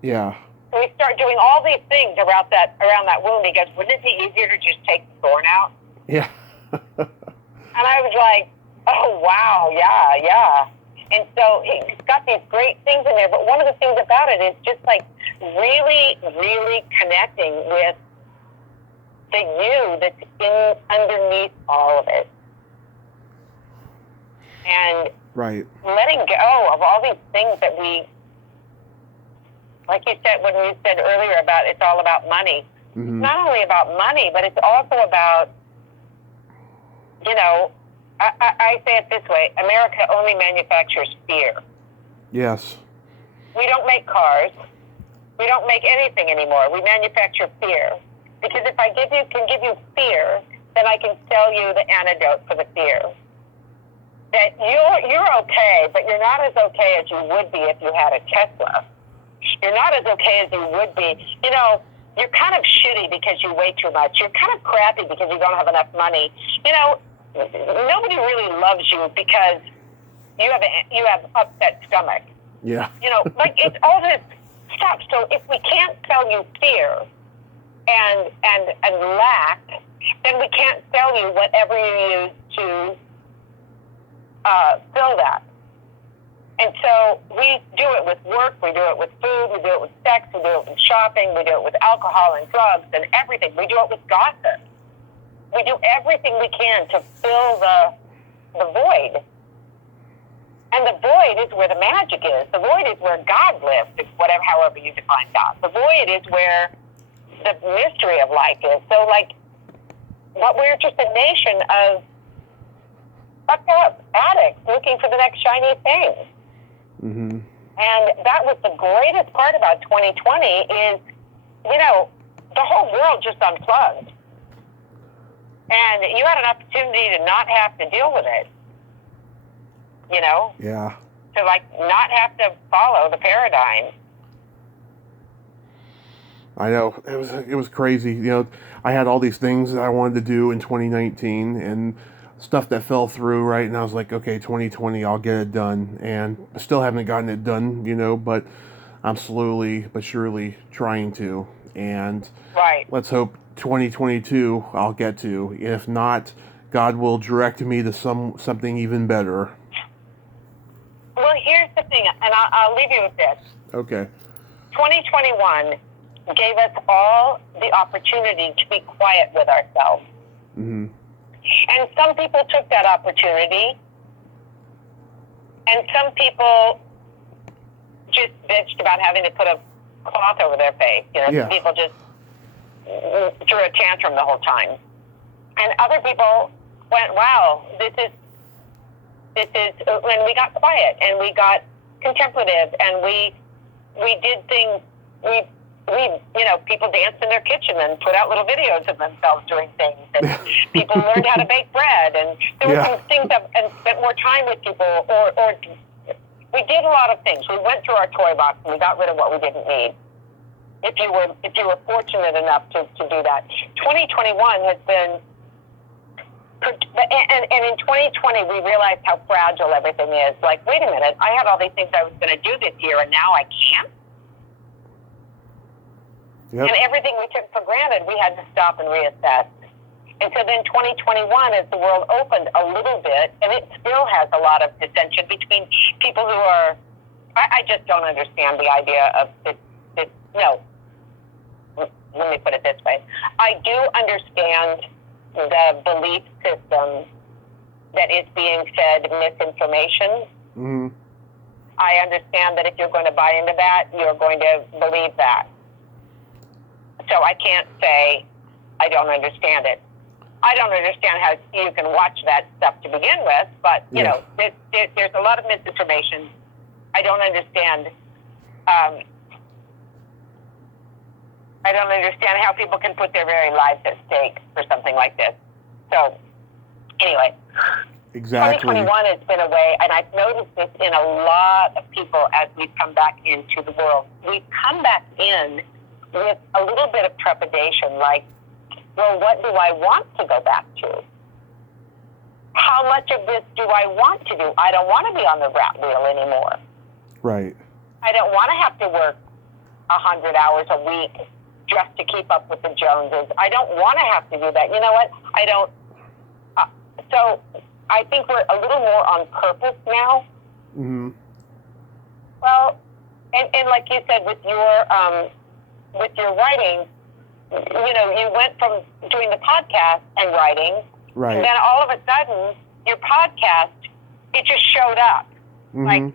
Yeah. So we start doing all these things around that wound because wouldn't it be easier to just take the thorn out? Yeah. And I was like, oh, wow, yeah. And so he's got these great things in there, but one of the things about it is just like really, really connecting with the you that's underneath all of it. And right. letting go of all these things that we, like you said, when you said earlier about it's all about money. Mm-hmm. It's not only about money, but it's also about, I say it this way, America only manufactures fear. Yes. We don't make cars. We don't make anything anymore. We manufacture fear. Because if I can give you fear, then I can sell you the antidote for the fear. That you're okay, but you're not as okay as you would be if you had a Tesla. You're not as okay as you would be. You're kind of shitty because you weigh too much. You're kind of crappy because you don't have enough money. Nobody really loves you because you have upset stomach. Yeah. Like it's all this stuff. So if we can't sell you fear and lack, then we can't sell you whatever you use to fill that. And so we do it with work, we do it with food, we do it with sex, we do it with shopping, we do it with alcohol and drugs and everything. We do it with gossip. We do everything we can to fill the void. And the void is where the magic is. The void is where God lives, however you define God. The void is where the mystery of life is. So, but we're just a nation of fucked up addicts looking for the next shiny thing. Mm-hmm. And that was the greatest part about 2020 is, the whole world just unplugged. And you had an opportunity to not have to deal with it. Yeah. To not have to follow the paradigm. I know it was crazy. I had all these things that I wanted to do in 2019 and stuff that fell through, right? And I was like, okay, 2020, I'll get it done. And I still haven't gotten it done, but I'm slowly but surely trying to. And right. Let's hope 2022 I'll get to. If not, God will direct me to something even better. Well, here's the thing, and I'll leave you with this. Okay. 2021 gave us all the opportunity to be quiet with ourselves. Mm-hmm. And some people took that opportunity, and some people just bitched about having to put a cloth over their face. Yeah. Some people just threw a tantrum the whole time. And other people went, wow, this is, when we got quiet and we got contemplative and we did things, people danced in their kitchen and put out little videos of themselves doing things. And people learned how to bake bread. And there were some things and spent more time with people. Or we did a lot of things. We went through our toy box and we got rid of what we didn't need. If you were fortunate enough to do that. 2021 has been, and in 2020 we realized how fragile everything is. Like, wait a minute, I had all these things I was going to do this year and now I can't? Yep. And everything we took for granted, we had to stop and reassess. And so then 2021, as the world opened a little bit, and it still has a lot of dissension between people who are, I just don't understand the idea of this. No, let me put it this way. I do understand the belief system that is being fed misinformation. Mm-hmm. I understand that if you're going to buy into that, you're going to believe that. So I can't say I don't understand it. I don't understand how you can watch that stuff to begin with, but, there's a lot of misinformation. I don't understand. I don't understand how people can put their very lives at stake for something like this. So Anyway, Exactly. 2021 has been a way, and I've noticed this in a lot of people as we've come back into the world. We've come back in with a little bit of trepidation, like, well, what do I want to go back to? How much of this do I want to do? I don't want to be on the rat wheel anymore. Right. I don't want to have to work 100 hours a week just to keep up with the Joneses. I don't want to have to do that. You know what? I don't. So I think we're a little more on purpose now. Mm-hmm. Well, and like you said, with your writing, you know, you went from doing the podcast and writing, Right. and then all of a sudden, your podcast, it just showed up. Mm-hmm.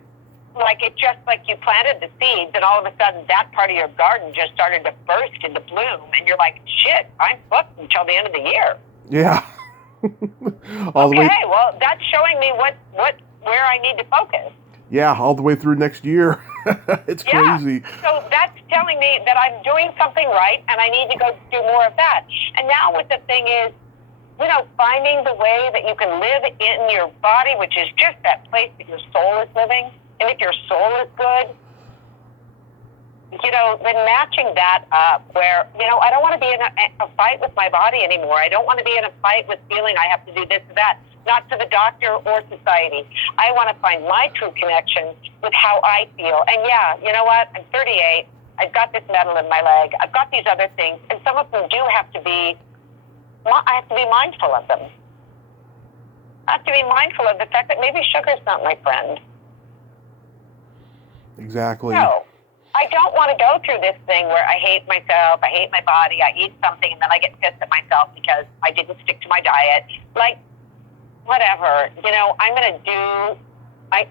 Like it just like you planted the seeds, and all of a sudden, that part of your garden just started to burst into bloom, and you're like, shit, I'm booked until the end of the year. Yeah. Okay, well, that's showing me where I need to focus. Yeah, all the way through next year. It's crazy. So that's telling me that I'm doing something right, and I need to go do more of that. And now what the thing is, you know, finding the way that you can live in your body, which is just that place that your soul is living. And if your soul is good, you know, then matching that up where, you know, I don't want to be in a fight with my body anymore. I don't want to be in a fight with feeling I have to do this or that. Not to the doctor or society. I want to find my true connection with how I feel. And yeah, you know what? I'm 38. I've got this metal in my leg. I've got these other things. And some of them do have to be, I have to be mindful of them. I have to be mindful of the fact that maybe sugar's not my friend. Exactly. No. I don't want to go through this thing where I hate myself, I hate my body, I eat something, and then I get pissed at myself because I didn't stick to my diet. Like, whatever, you know, I'm going to do, I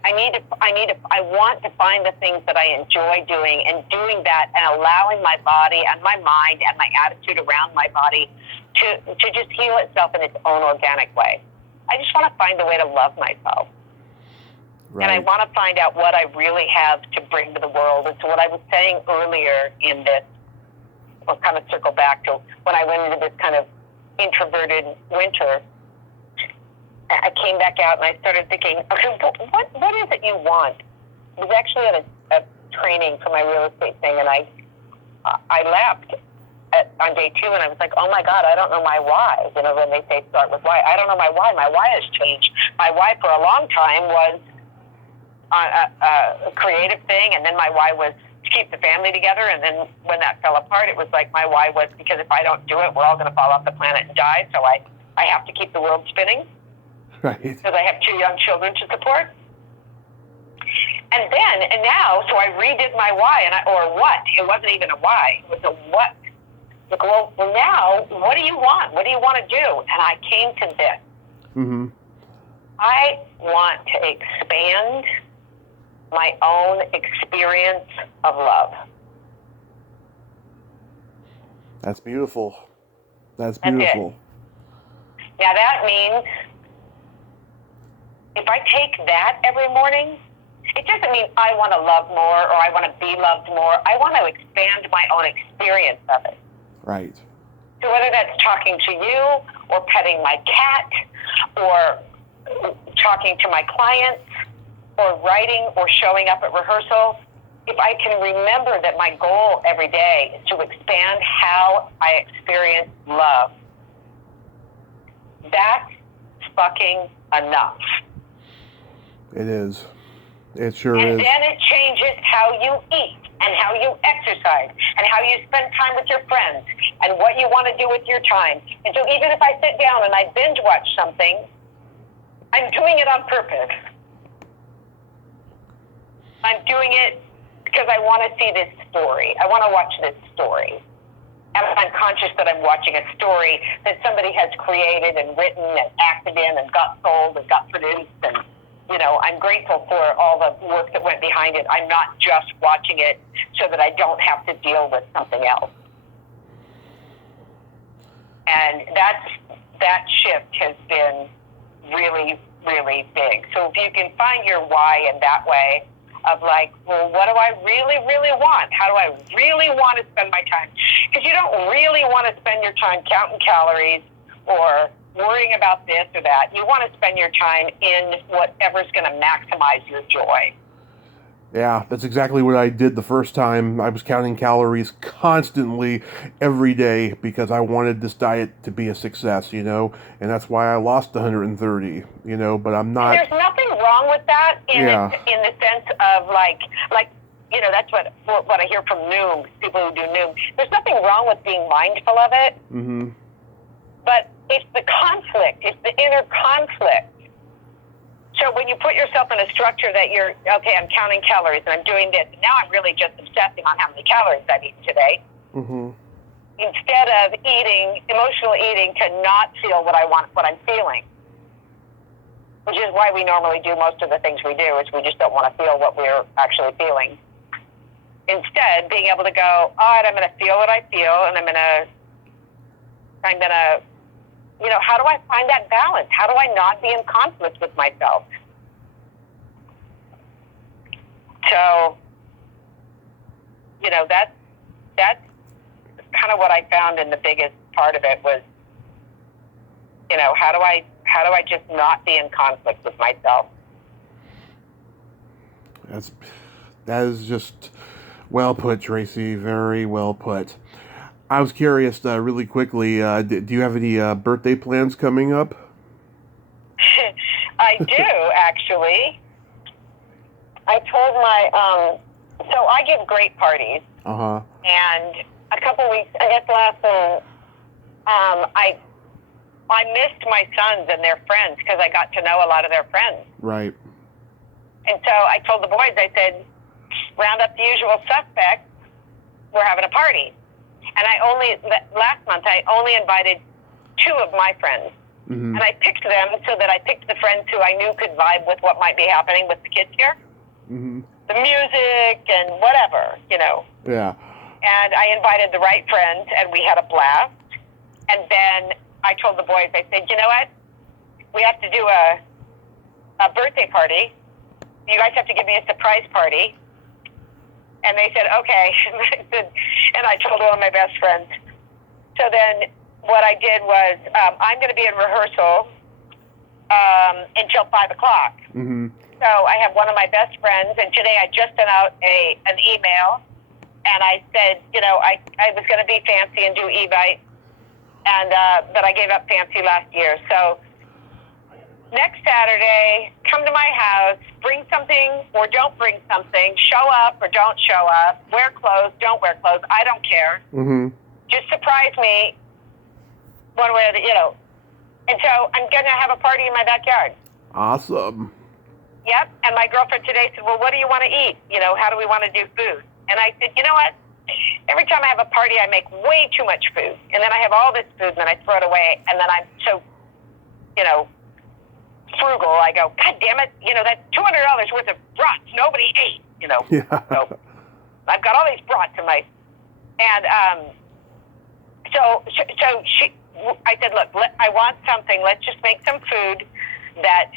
want to find the things that I enjoy doing, and doing that and allowing my body and my mind and my attitude around my body to just heal itself in its own organic way. I just want to find a way to love myself. Right. And I want to find out what I really have to bring to the world. And so what I was saying earlier in this, I'll kind of circle back to when I went into this kind of introverted winter, I came back out and I started thinking, okay, what is it you want? I was actually at a training for my real estate thing, and I left on day 2, and I was like, oh my God, I don't know my why. You know, when they say start with why, I don't know my why. My why has changed. My why for a long time was a creative thing, and then my why was to keep the family together, and then when that fell apart, it was like my why was because if I don't do it, we're all going to fall off the planet and die, so I have to keep the world spinning. Right. Because I have 2 young children to support. And now, so I redid my why, or what. It wasn't even a why. It was a what. Like, well, now, what do you want? What do you want to do? And I came to this. Mm-hmm. I want to expand my own experience of love. That's beautiful. That's beautiful. Now, that means if I take that every morning, it doesn't mean I want to love more or I want to be loved more. I want to expand my own experience of it. Right. So whether that's talking to you or petting my cat or talking to my clients or writing or showing up at rehearsal, if I can remember that my goal every day is to expand how I experience love, that's fucking enough. It is. It sure and is. then it changes how you eat and how you exercise and how you spend time with your friends and what you want to do with your time. And so even if I sit down and I binge watch something, I'm doing it on purpose. I'm doing it because I want to see this story. I want to watch this story. And I'm conscious that I'm watching a story that somebody has created and written and acted in and got sold and got produced. And, you know, I'm grateful for all the work that went behind it. I'm not just watching it so that I don't have to deal with something else. And that shift has been really, really big. So if you can find your why in that way of like, well, what do I really, really want? How do I really want to spend my time? Because you don't really want to spend your time counting calories or worrying about this or that. You want to spend your time in whatever's going to maximize your joy. Yeah, that's exactly what I did the first time. I was counting calories constantly every day because I wanted this diet to be a success, and that's why I lost 130, but I'm not... There's nothing wrong with that in the sense of like, that's what I hear from Noom, people who do Noom. There's nothing wrong with being mindful of it, Mm-hmm. but it's the conflict, it's the inner conflict. So when you put yourself in a structure that you're, okay, I'm counting calories and I'm doing this, and now I'm really just obsessing on how many calories I've eaten today, Mm-hmm. instead of emotional eating to not feel what I want, what I'm feeling, which is why we normally do most of the things we do, is we just don't want to feel what we're actually feeling. Instead, being able to go, all right, I'm going to feel what I feel, and I'm going to, how do I find that balance? How do I not be in conflict with myself? So, that's kind of what I found, and the biggest part of it was, how do I just not be in conflict with myself? That is just well put, Tracy. Very well put. I was curious, really quickly, do you have any birthday plans coming up? I do, actually. I told so I give great parties. Uh-huh. And a couple weeks, I guess last one, I missed my sons and their friends because I got to know a lot of their friends. Right. And so I told the boys, I said, round up the usual suspects, we're having a party. And last month, I only invited 2 of my friends. Mm-hmm. And I picked them so that I picked the friends who I knew could vibe with what might be happening with the kids here. Mm-hmm. The music and whatever, Yeah. And I invited the right friends, and we had a blast. And then I told the boys, I said, you know what? We have to do a birthday party. You guys have to give me a surprise party. And they said, okay. And I told one of my best friends. So then what I did was, I'm going to be in rehearsal until 5 o'clock. Mm-hmm. So I have one of my best friends, and today I just sent out an email, and I said, I was going to be fancy and do Evite, and but I gave up fancy last year. So next Saturday, come to my house, bring something or don't bring something, show up or don't show up, wear clothes, don't wear clothes, I don't care. Mm-hmm. Just surprise me one way or the, And so I'm going to have a party in my backyard. Awesome. Yep. And my girlfriend today said, well, what do you want to eat? How do we want to do food? And I said, you know what? Every time I have a party, I make way too much food. And then I have all this food, and then I throw it away. And then I'm so, frugal. I go, God damn it. That's $200 worth of brats nobody ate, Yeah. So I've got all these brats in my... And so I said, look, I want something. Let's just make some food that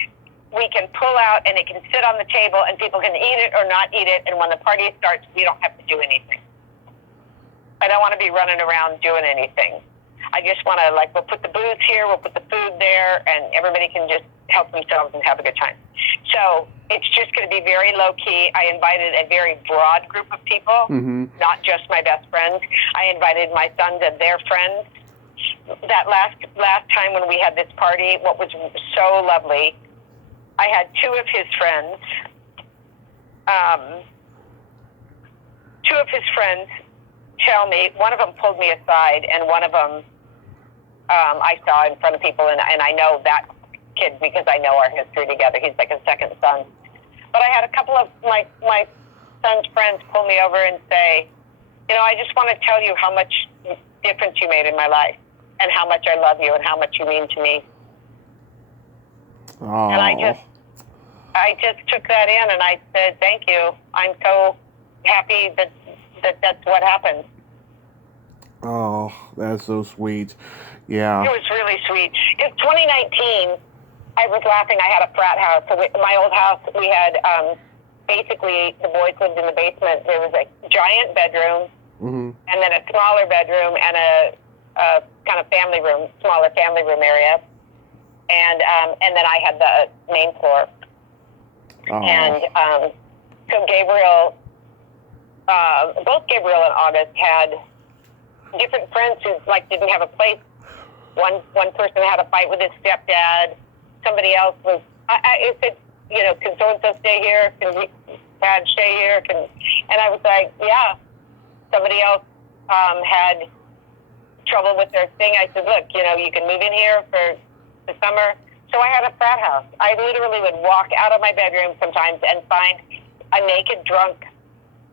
we can pull out, and it can sit on the table, and people can eat it or not eat it. And when the party starts, we don't have to do anything. I don't want to be running around doing anything. I just want to, we'll put the booze here, we'll put the food there, and everybody can just help themselves and have a good time. So it's just going to be very low-key. I invited a very broad group of people, Mm-hmm. not just my best friends. I invited my sons and their friends. That last time when we had this party, what was so lovely, I had 2 of his friends. 2 of his friends tell me, one of them pulled me aside, and one of them I saw in front of people, and I know that kid because I know our history together. He's like a second son. But I had a couple of my son's friends pull me over and say, I just want to tell you how much difference you made in my life, and how much I love you, and how much you mean to me. Oh. And I just took that in, and I said, thank you. I'm so happy that's what happened. Oh, that's so sweet. Yeah. It was really sweet. In 2019, I was laughing. I had a frat house. So my old house, we had basically the boys lived in the basement. There was a giant bedroom, Mm-hmm. and then a smaller bedroom, and a kind of family room, smaller family room area. and then I had the main floor. Oh. And so Gabriel, both Gabriel and August had different friends who didn't have a place. One person had a fight with his stepdad. Somebody else was. I said, can so and so stay here? Can Dad stay here? And I was like, yeah. Somebody else had trouble with their thing. I said, look, you can move in here for the summer. So I had a frat house. I literally would walk out of my bedroom sometimes and find a naked, drunk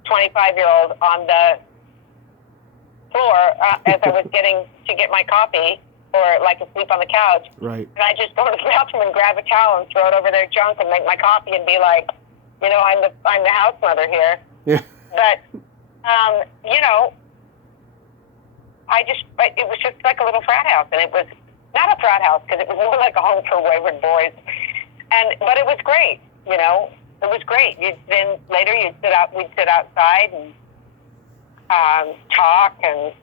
25-year-old on the floor as I was getting to get my coffee, or asleep on the couch. Right. And I just go to the bathroom and grab a towel and throw it over their junk and make my coffee and be like, I'm the house mother here. Yeah. But it was just like a little frat house, and it was not a frat house because it was more like a home for wayward boys. But it was great, it was great. Then later we'd sit outside and talk, and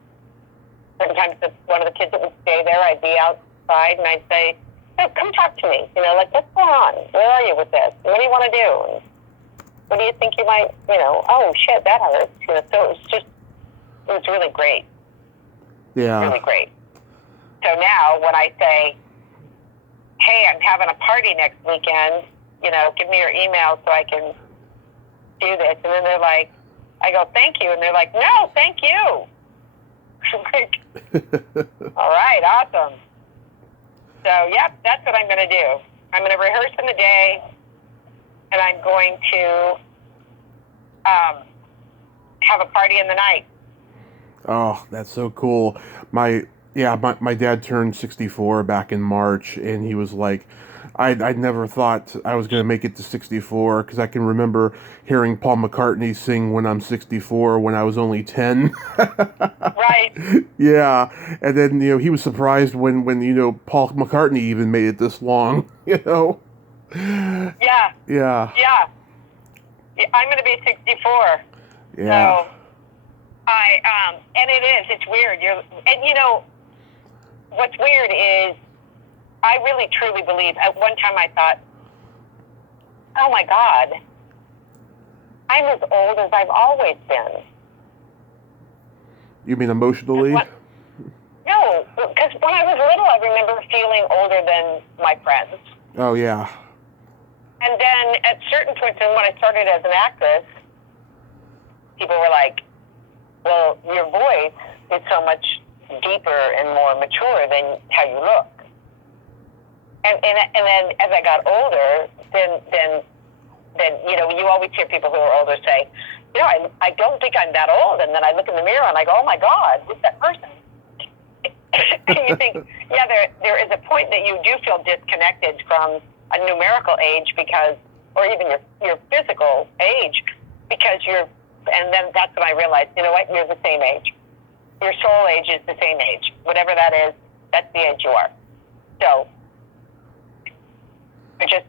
sometimes one of the kids that would stay there, I'd be outside and I'd say, "Hey, come talk to me. What's going on? Where are you with this? What do you want to do? What do you think you might, oh shit, that hurts." So it was really great. Yeah. Really great. So now when I say, "Hey, I'm having a party next weekend, give me your email so I can do this," and then they're like, I go, "Thank you," and they're like, "No, thank you." Like, all right, awesome. So, yep, that's what I'm going to do. I'm going to rehearse in the day, and I'm going to have a party in the night. Oh, that's so cool. My dad turned 64 back in March, and he was like, I never thought I was going to make it to 64, because I can remember hearing Paul McCartney sing When I'm 64 when I was only 10. Right. Yeah. And then, he was surprised when Paul McCartney even made it this long, Yeah. Yeah. Yeah. I'm going to be 64. Yeah. So, and it's weird. What's weird is, I really truly believe, at one time I thought, oh my God, I'm as old as I've always been. You mean emotionally? No, because when I was little, I remember feeling older than my friends. Oh, yeah. And then at certain points, and when I started as an actress, people were like, well, your voice is so much deeper and more mature than how you look. And then as I got older, then you always hear people who are older say, I don't think I'm that old. And then I look in the mirror and I go, oh my God, who's that person? And you think, yeah, there is a point that you do feel disconnected from a numerical age or even your physical age, because and then that's when I realized, you know what, you're the same age. Your soul age is the same age. Whatever that is, that's the age you are. So,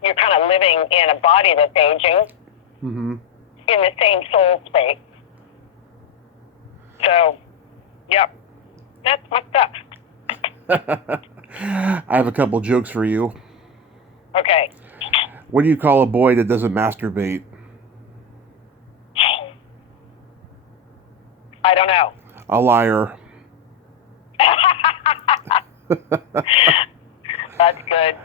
you're kind of living in a body that's aging, Mm-hmm. in the same soul space. So, yep, that's my stuff. I have a couple jokes for you. Okay. What do you call a boy that doesn't masturbate? I don't know. A liar. That's good.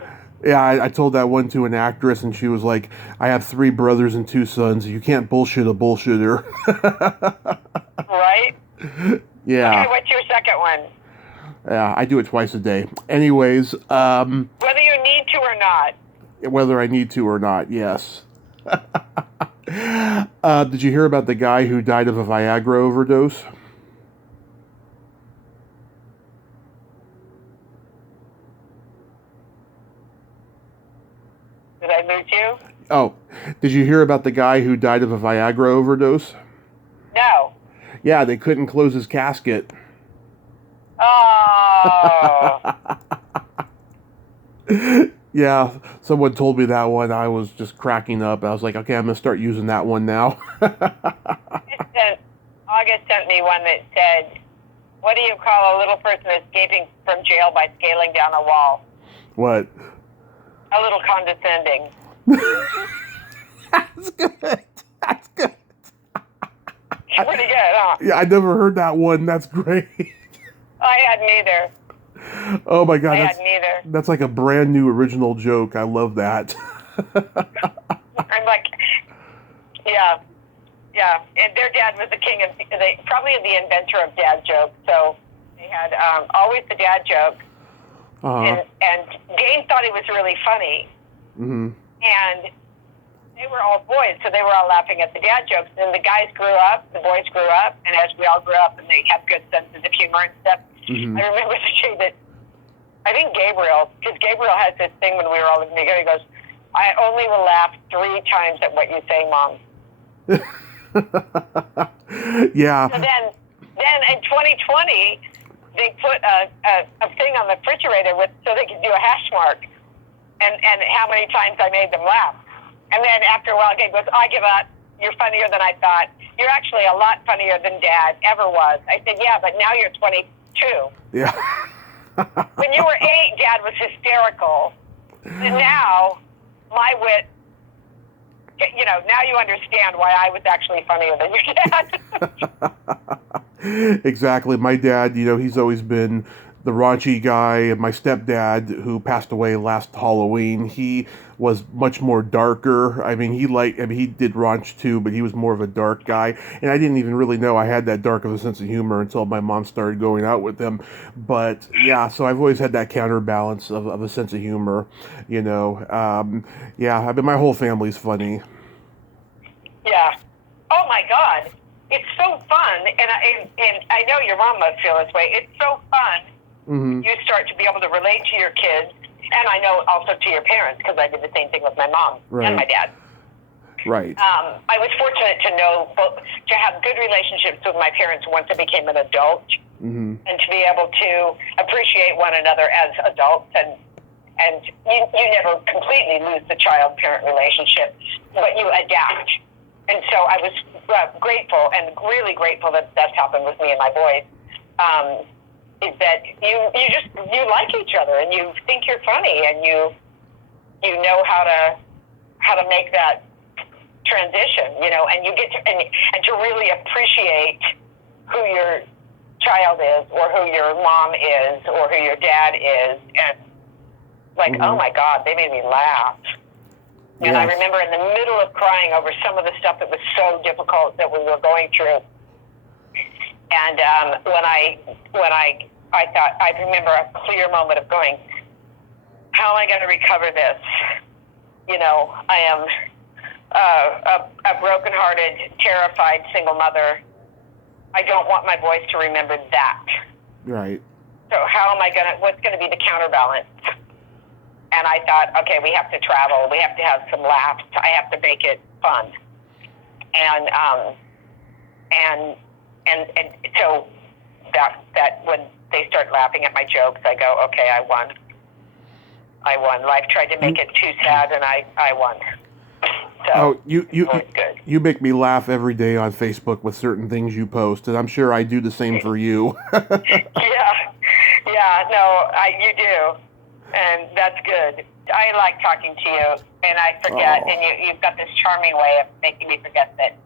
Yeah, I told that one to an actress, and she was like, I have 3 brothers and 2 sons. You can't bullshit a bullshitter. Right? Yeah. Okay, what's your second one? Yeah, I do it twice a day. Anyways, whether you need to or not. Whether I need to or not, yes. Did you hear about the guy who died of a Viagra overdose? Did I lose you? Oh, did you hear about the guy who died of a Viagra overdose? No. Yeah, they couldn't close his casket. Oh. Yeah, someone told me that one. I was just cracking up. I was like, okay, I'm going to start using that one now. August sent me one that said, what do you call a little person escaping from jail by scaling down a wall? What? a little condescending. That's good. That's good. Pretty good, huh? Yeah, I never heard that one. That's great. I had neither. Oh my God, I had neither. that's like a brand new original joke. I love that. I'm like, yeah. And their dad was the king of, probably the inventor of dad jokes. So they had always the dad joke. Uh-huh. And Dane thought it was really funny. Mm-hmm. And they were all boys, so they were all laughing at the dad jokes. And the guys grew up, the boys grew up, and as we all grew up, and they have good senses of humor and stuff. Mm-hmm. I remember the day that, I think Gabriel, because Gabriel has this thing when we were all together, he goes, I only will laugh 3 times at what you say, Mom. Yeah. So then in 2020, they put a thing on the refrigerator so they could do a hash mark and how many times I made them laugh. And then after a while, Gabe goes, I give up. You're funnier than I thought. You're actually a lot funnier than Dad ever was. I said, yeah, but now you're 22. Yeah. When you were 8, Dad was hysterical. And now, my wit, now you understand why I was actually funnier than your dad. Exactly. My dad, he's always been the raunchy guy. And my stepdad, who passed away last Halloween, he was much more darker. I mean, he did raunch too, but he was more of a dark guy. And I didn't even really know I had that dark of a sense of humor until my mom started going out with him. But yeah, so I've always had that counterbalance of a sense of humor, Yeah, I mean, my whole family's funny. Yeah. Oh my God. It's so fun. And I know your mom must feel this way. It's so fun. Mm-hmm. You start to be able to relate to your kids. And I know also to your parents, because I did the same thing with my mom and my dad. Right. I was fortunate to have good relationships with my parents once I became an adult, mm-hmm. and to be able to appreciate one another as adults. And you never completely lose the child-parent relationship, but you adapt. And so I was grateful, and really grateful that that's happened with me and my boys. Is that you like each other, and you think you're funny, and you know how to make that transition, and you get to and to really appreciate who your child is, or who your mom is, or who your dad is, and like, mm-hmm. oh my God, they made me laugh. And I remember in the middle of crying over some of the stuff that was so difficult that we were going through. And when I thought, I remember a clear moment of going, how am I going to recover this? I am a brokenhearted, terrified single mother. I don't want my boys to remember that. Right. So what's going to be the counterbalance? And I thought, okay, we have to travel. We have to have some laughs. I have to make it fun. And so that when they start laughing at my jokes, I go, okay, I won. Life tried to make it too sad, and I won. So you make me laugh every day on Facebook with certain things you post, and I'm sure I do the same for you. You do. And that's good. I like talking to you, and I forget, and you've got this charming way of making me forget that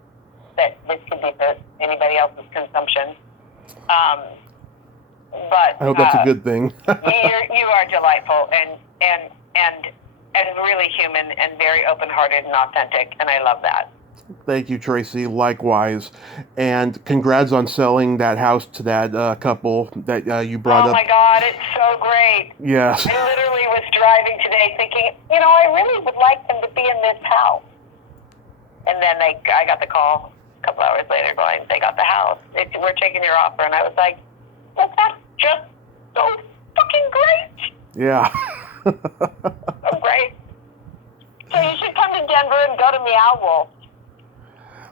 this could be for anybody else's consumption. But I hope that's a good thing. you are delightful and really human and very open-hearted and authentic, and I love that. Thank you, Tracy. Likewise. And congrats on selling that house to that couple that you brought up. Oh, my God. It's so great. Yes. I literally was driving today thinking, I really would like them to be in this house. And then I got the call a couple hours later going, they got the house. We're taking your offer. And I was like, well, that's just so fucking great. Yeah. So great. So you should come to Denver and go to Meow Wolf.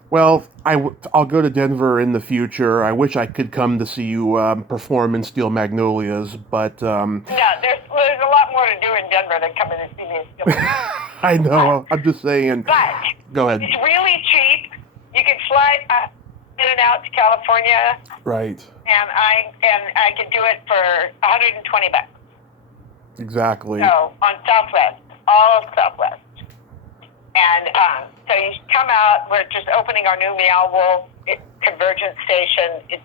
Well, I'll go to Denver in the future. I wish I could come to see you perform in Steel Magnolias, but... No, there's a lot more to do in Denver than coming to see me in Steel Magnolias. I know, I'm just saying. But go ahead. It's really cheap. You can fly in and out to California. Right. And I could do it for $120. Exactly. So, on Southwest. all of Southwest. And so you come out. We're just opening our new Meow Wolf Convergence Station. It's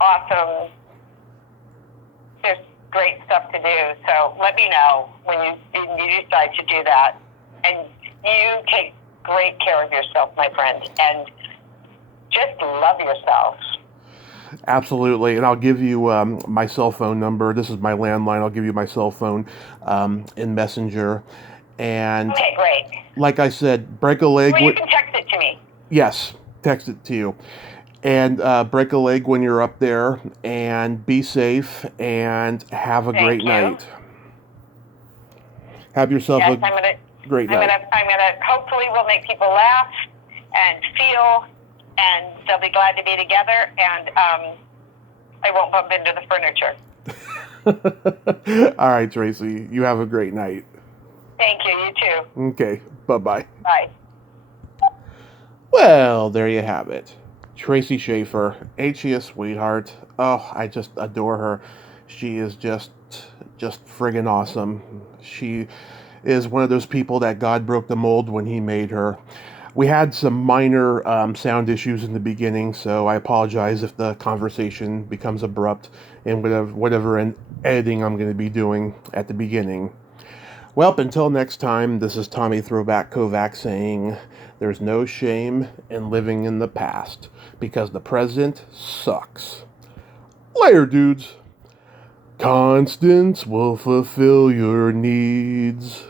awesome. There's great stuff to do. So let me know when you decide to do that. And you take great care of yourself, my friend, and just love yourself. Absolutely, and I'll give you my cell phone number. This is my landline. I'll give you my cell phone in Messenger. And okay, great. Like I said, break a leg. Well, you can text it to me. Yes, text it to you. And break a leg when you're up there. And be safe. And have a great night. Have yourself a great night. I'm gonna. Hopefully, we'll make people laugh and feel, and they'll be glad to be together. And I won't bump into the furniture. All right, Tracy. You have a great night. Thank you. You too. Okay. Bye-bye. Bye. Well, there you have it. Tracy Shaffer. Ain't she a sweetheart? Oh, I just adore her. She is just friggin' awesome. She is one of those people that God broke the mold when he made her. We had some minor sound issues in the beginning, so I apologize if the conversation becomes abrupt in whatever editing I'm going to be doing at the beginning. Well, until next time, this is Tommy Throwback Kovac saying there's no shame in living in the past because the present sucks. Later, dudes. Constance will fulfill your needs.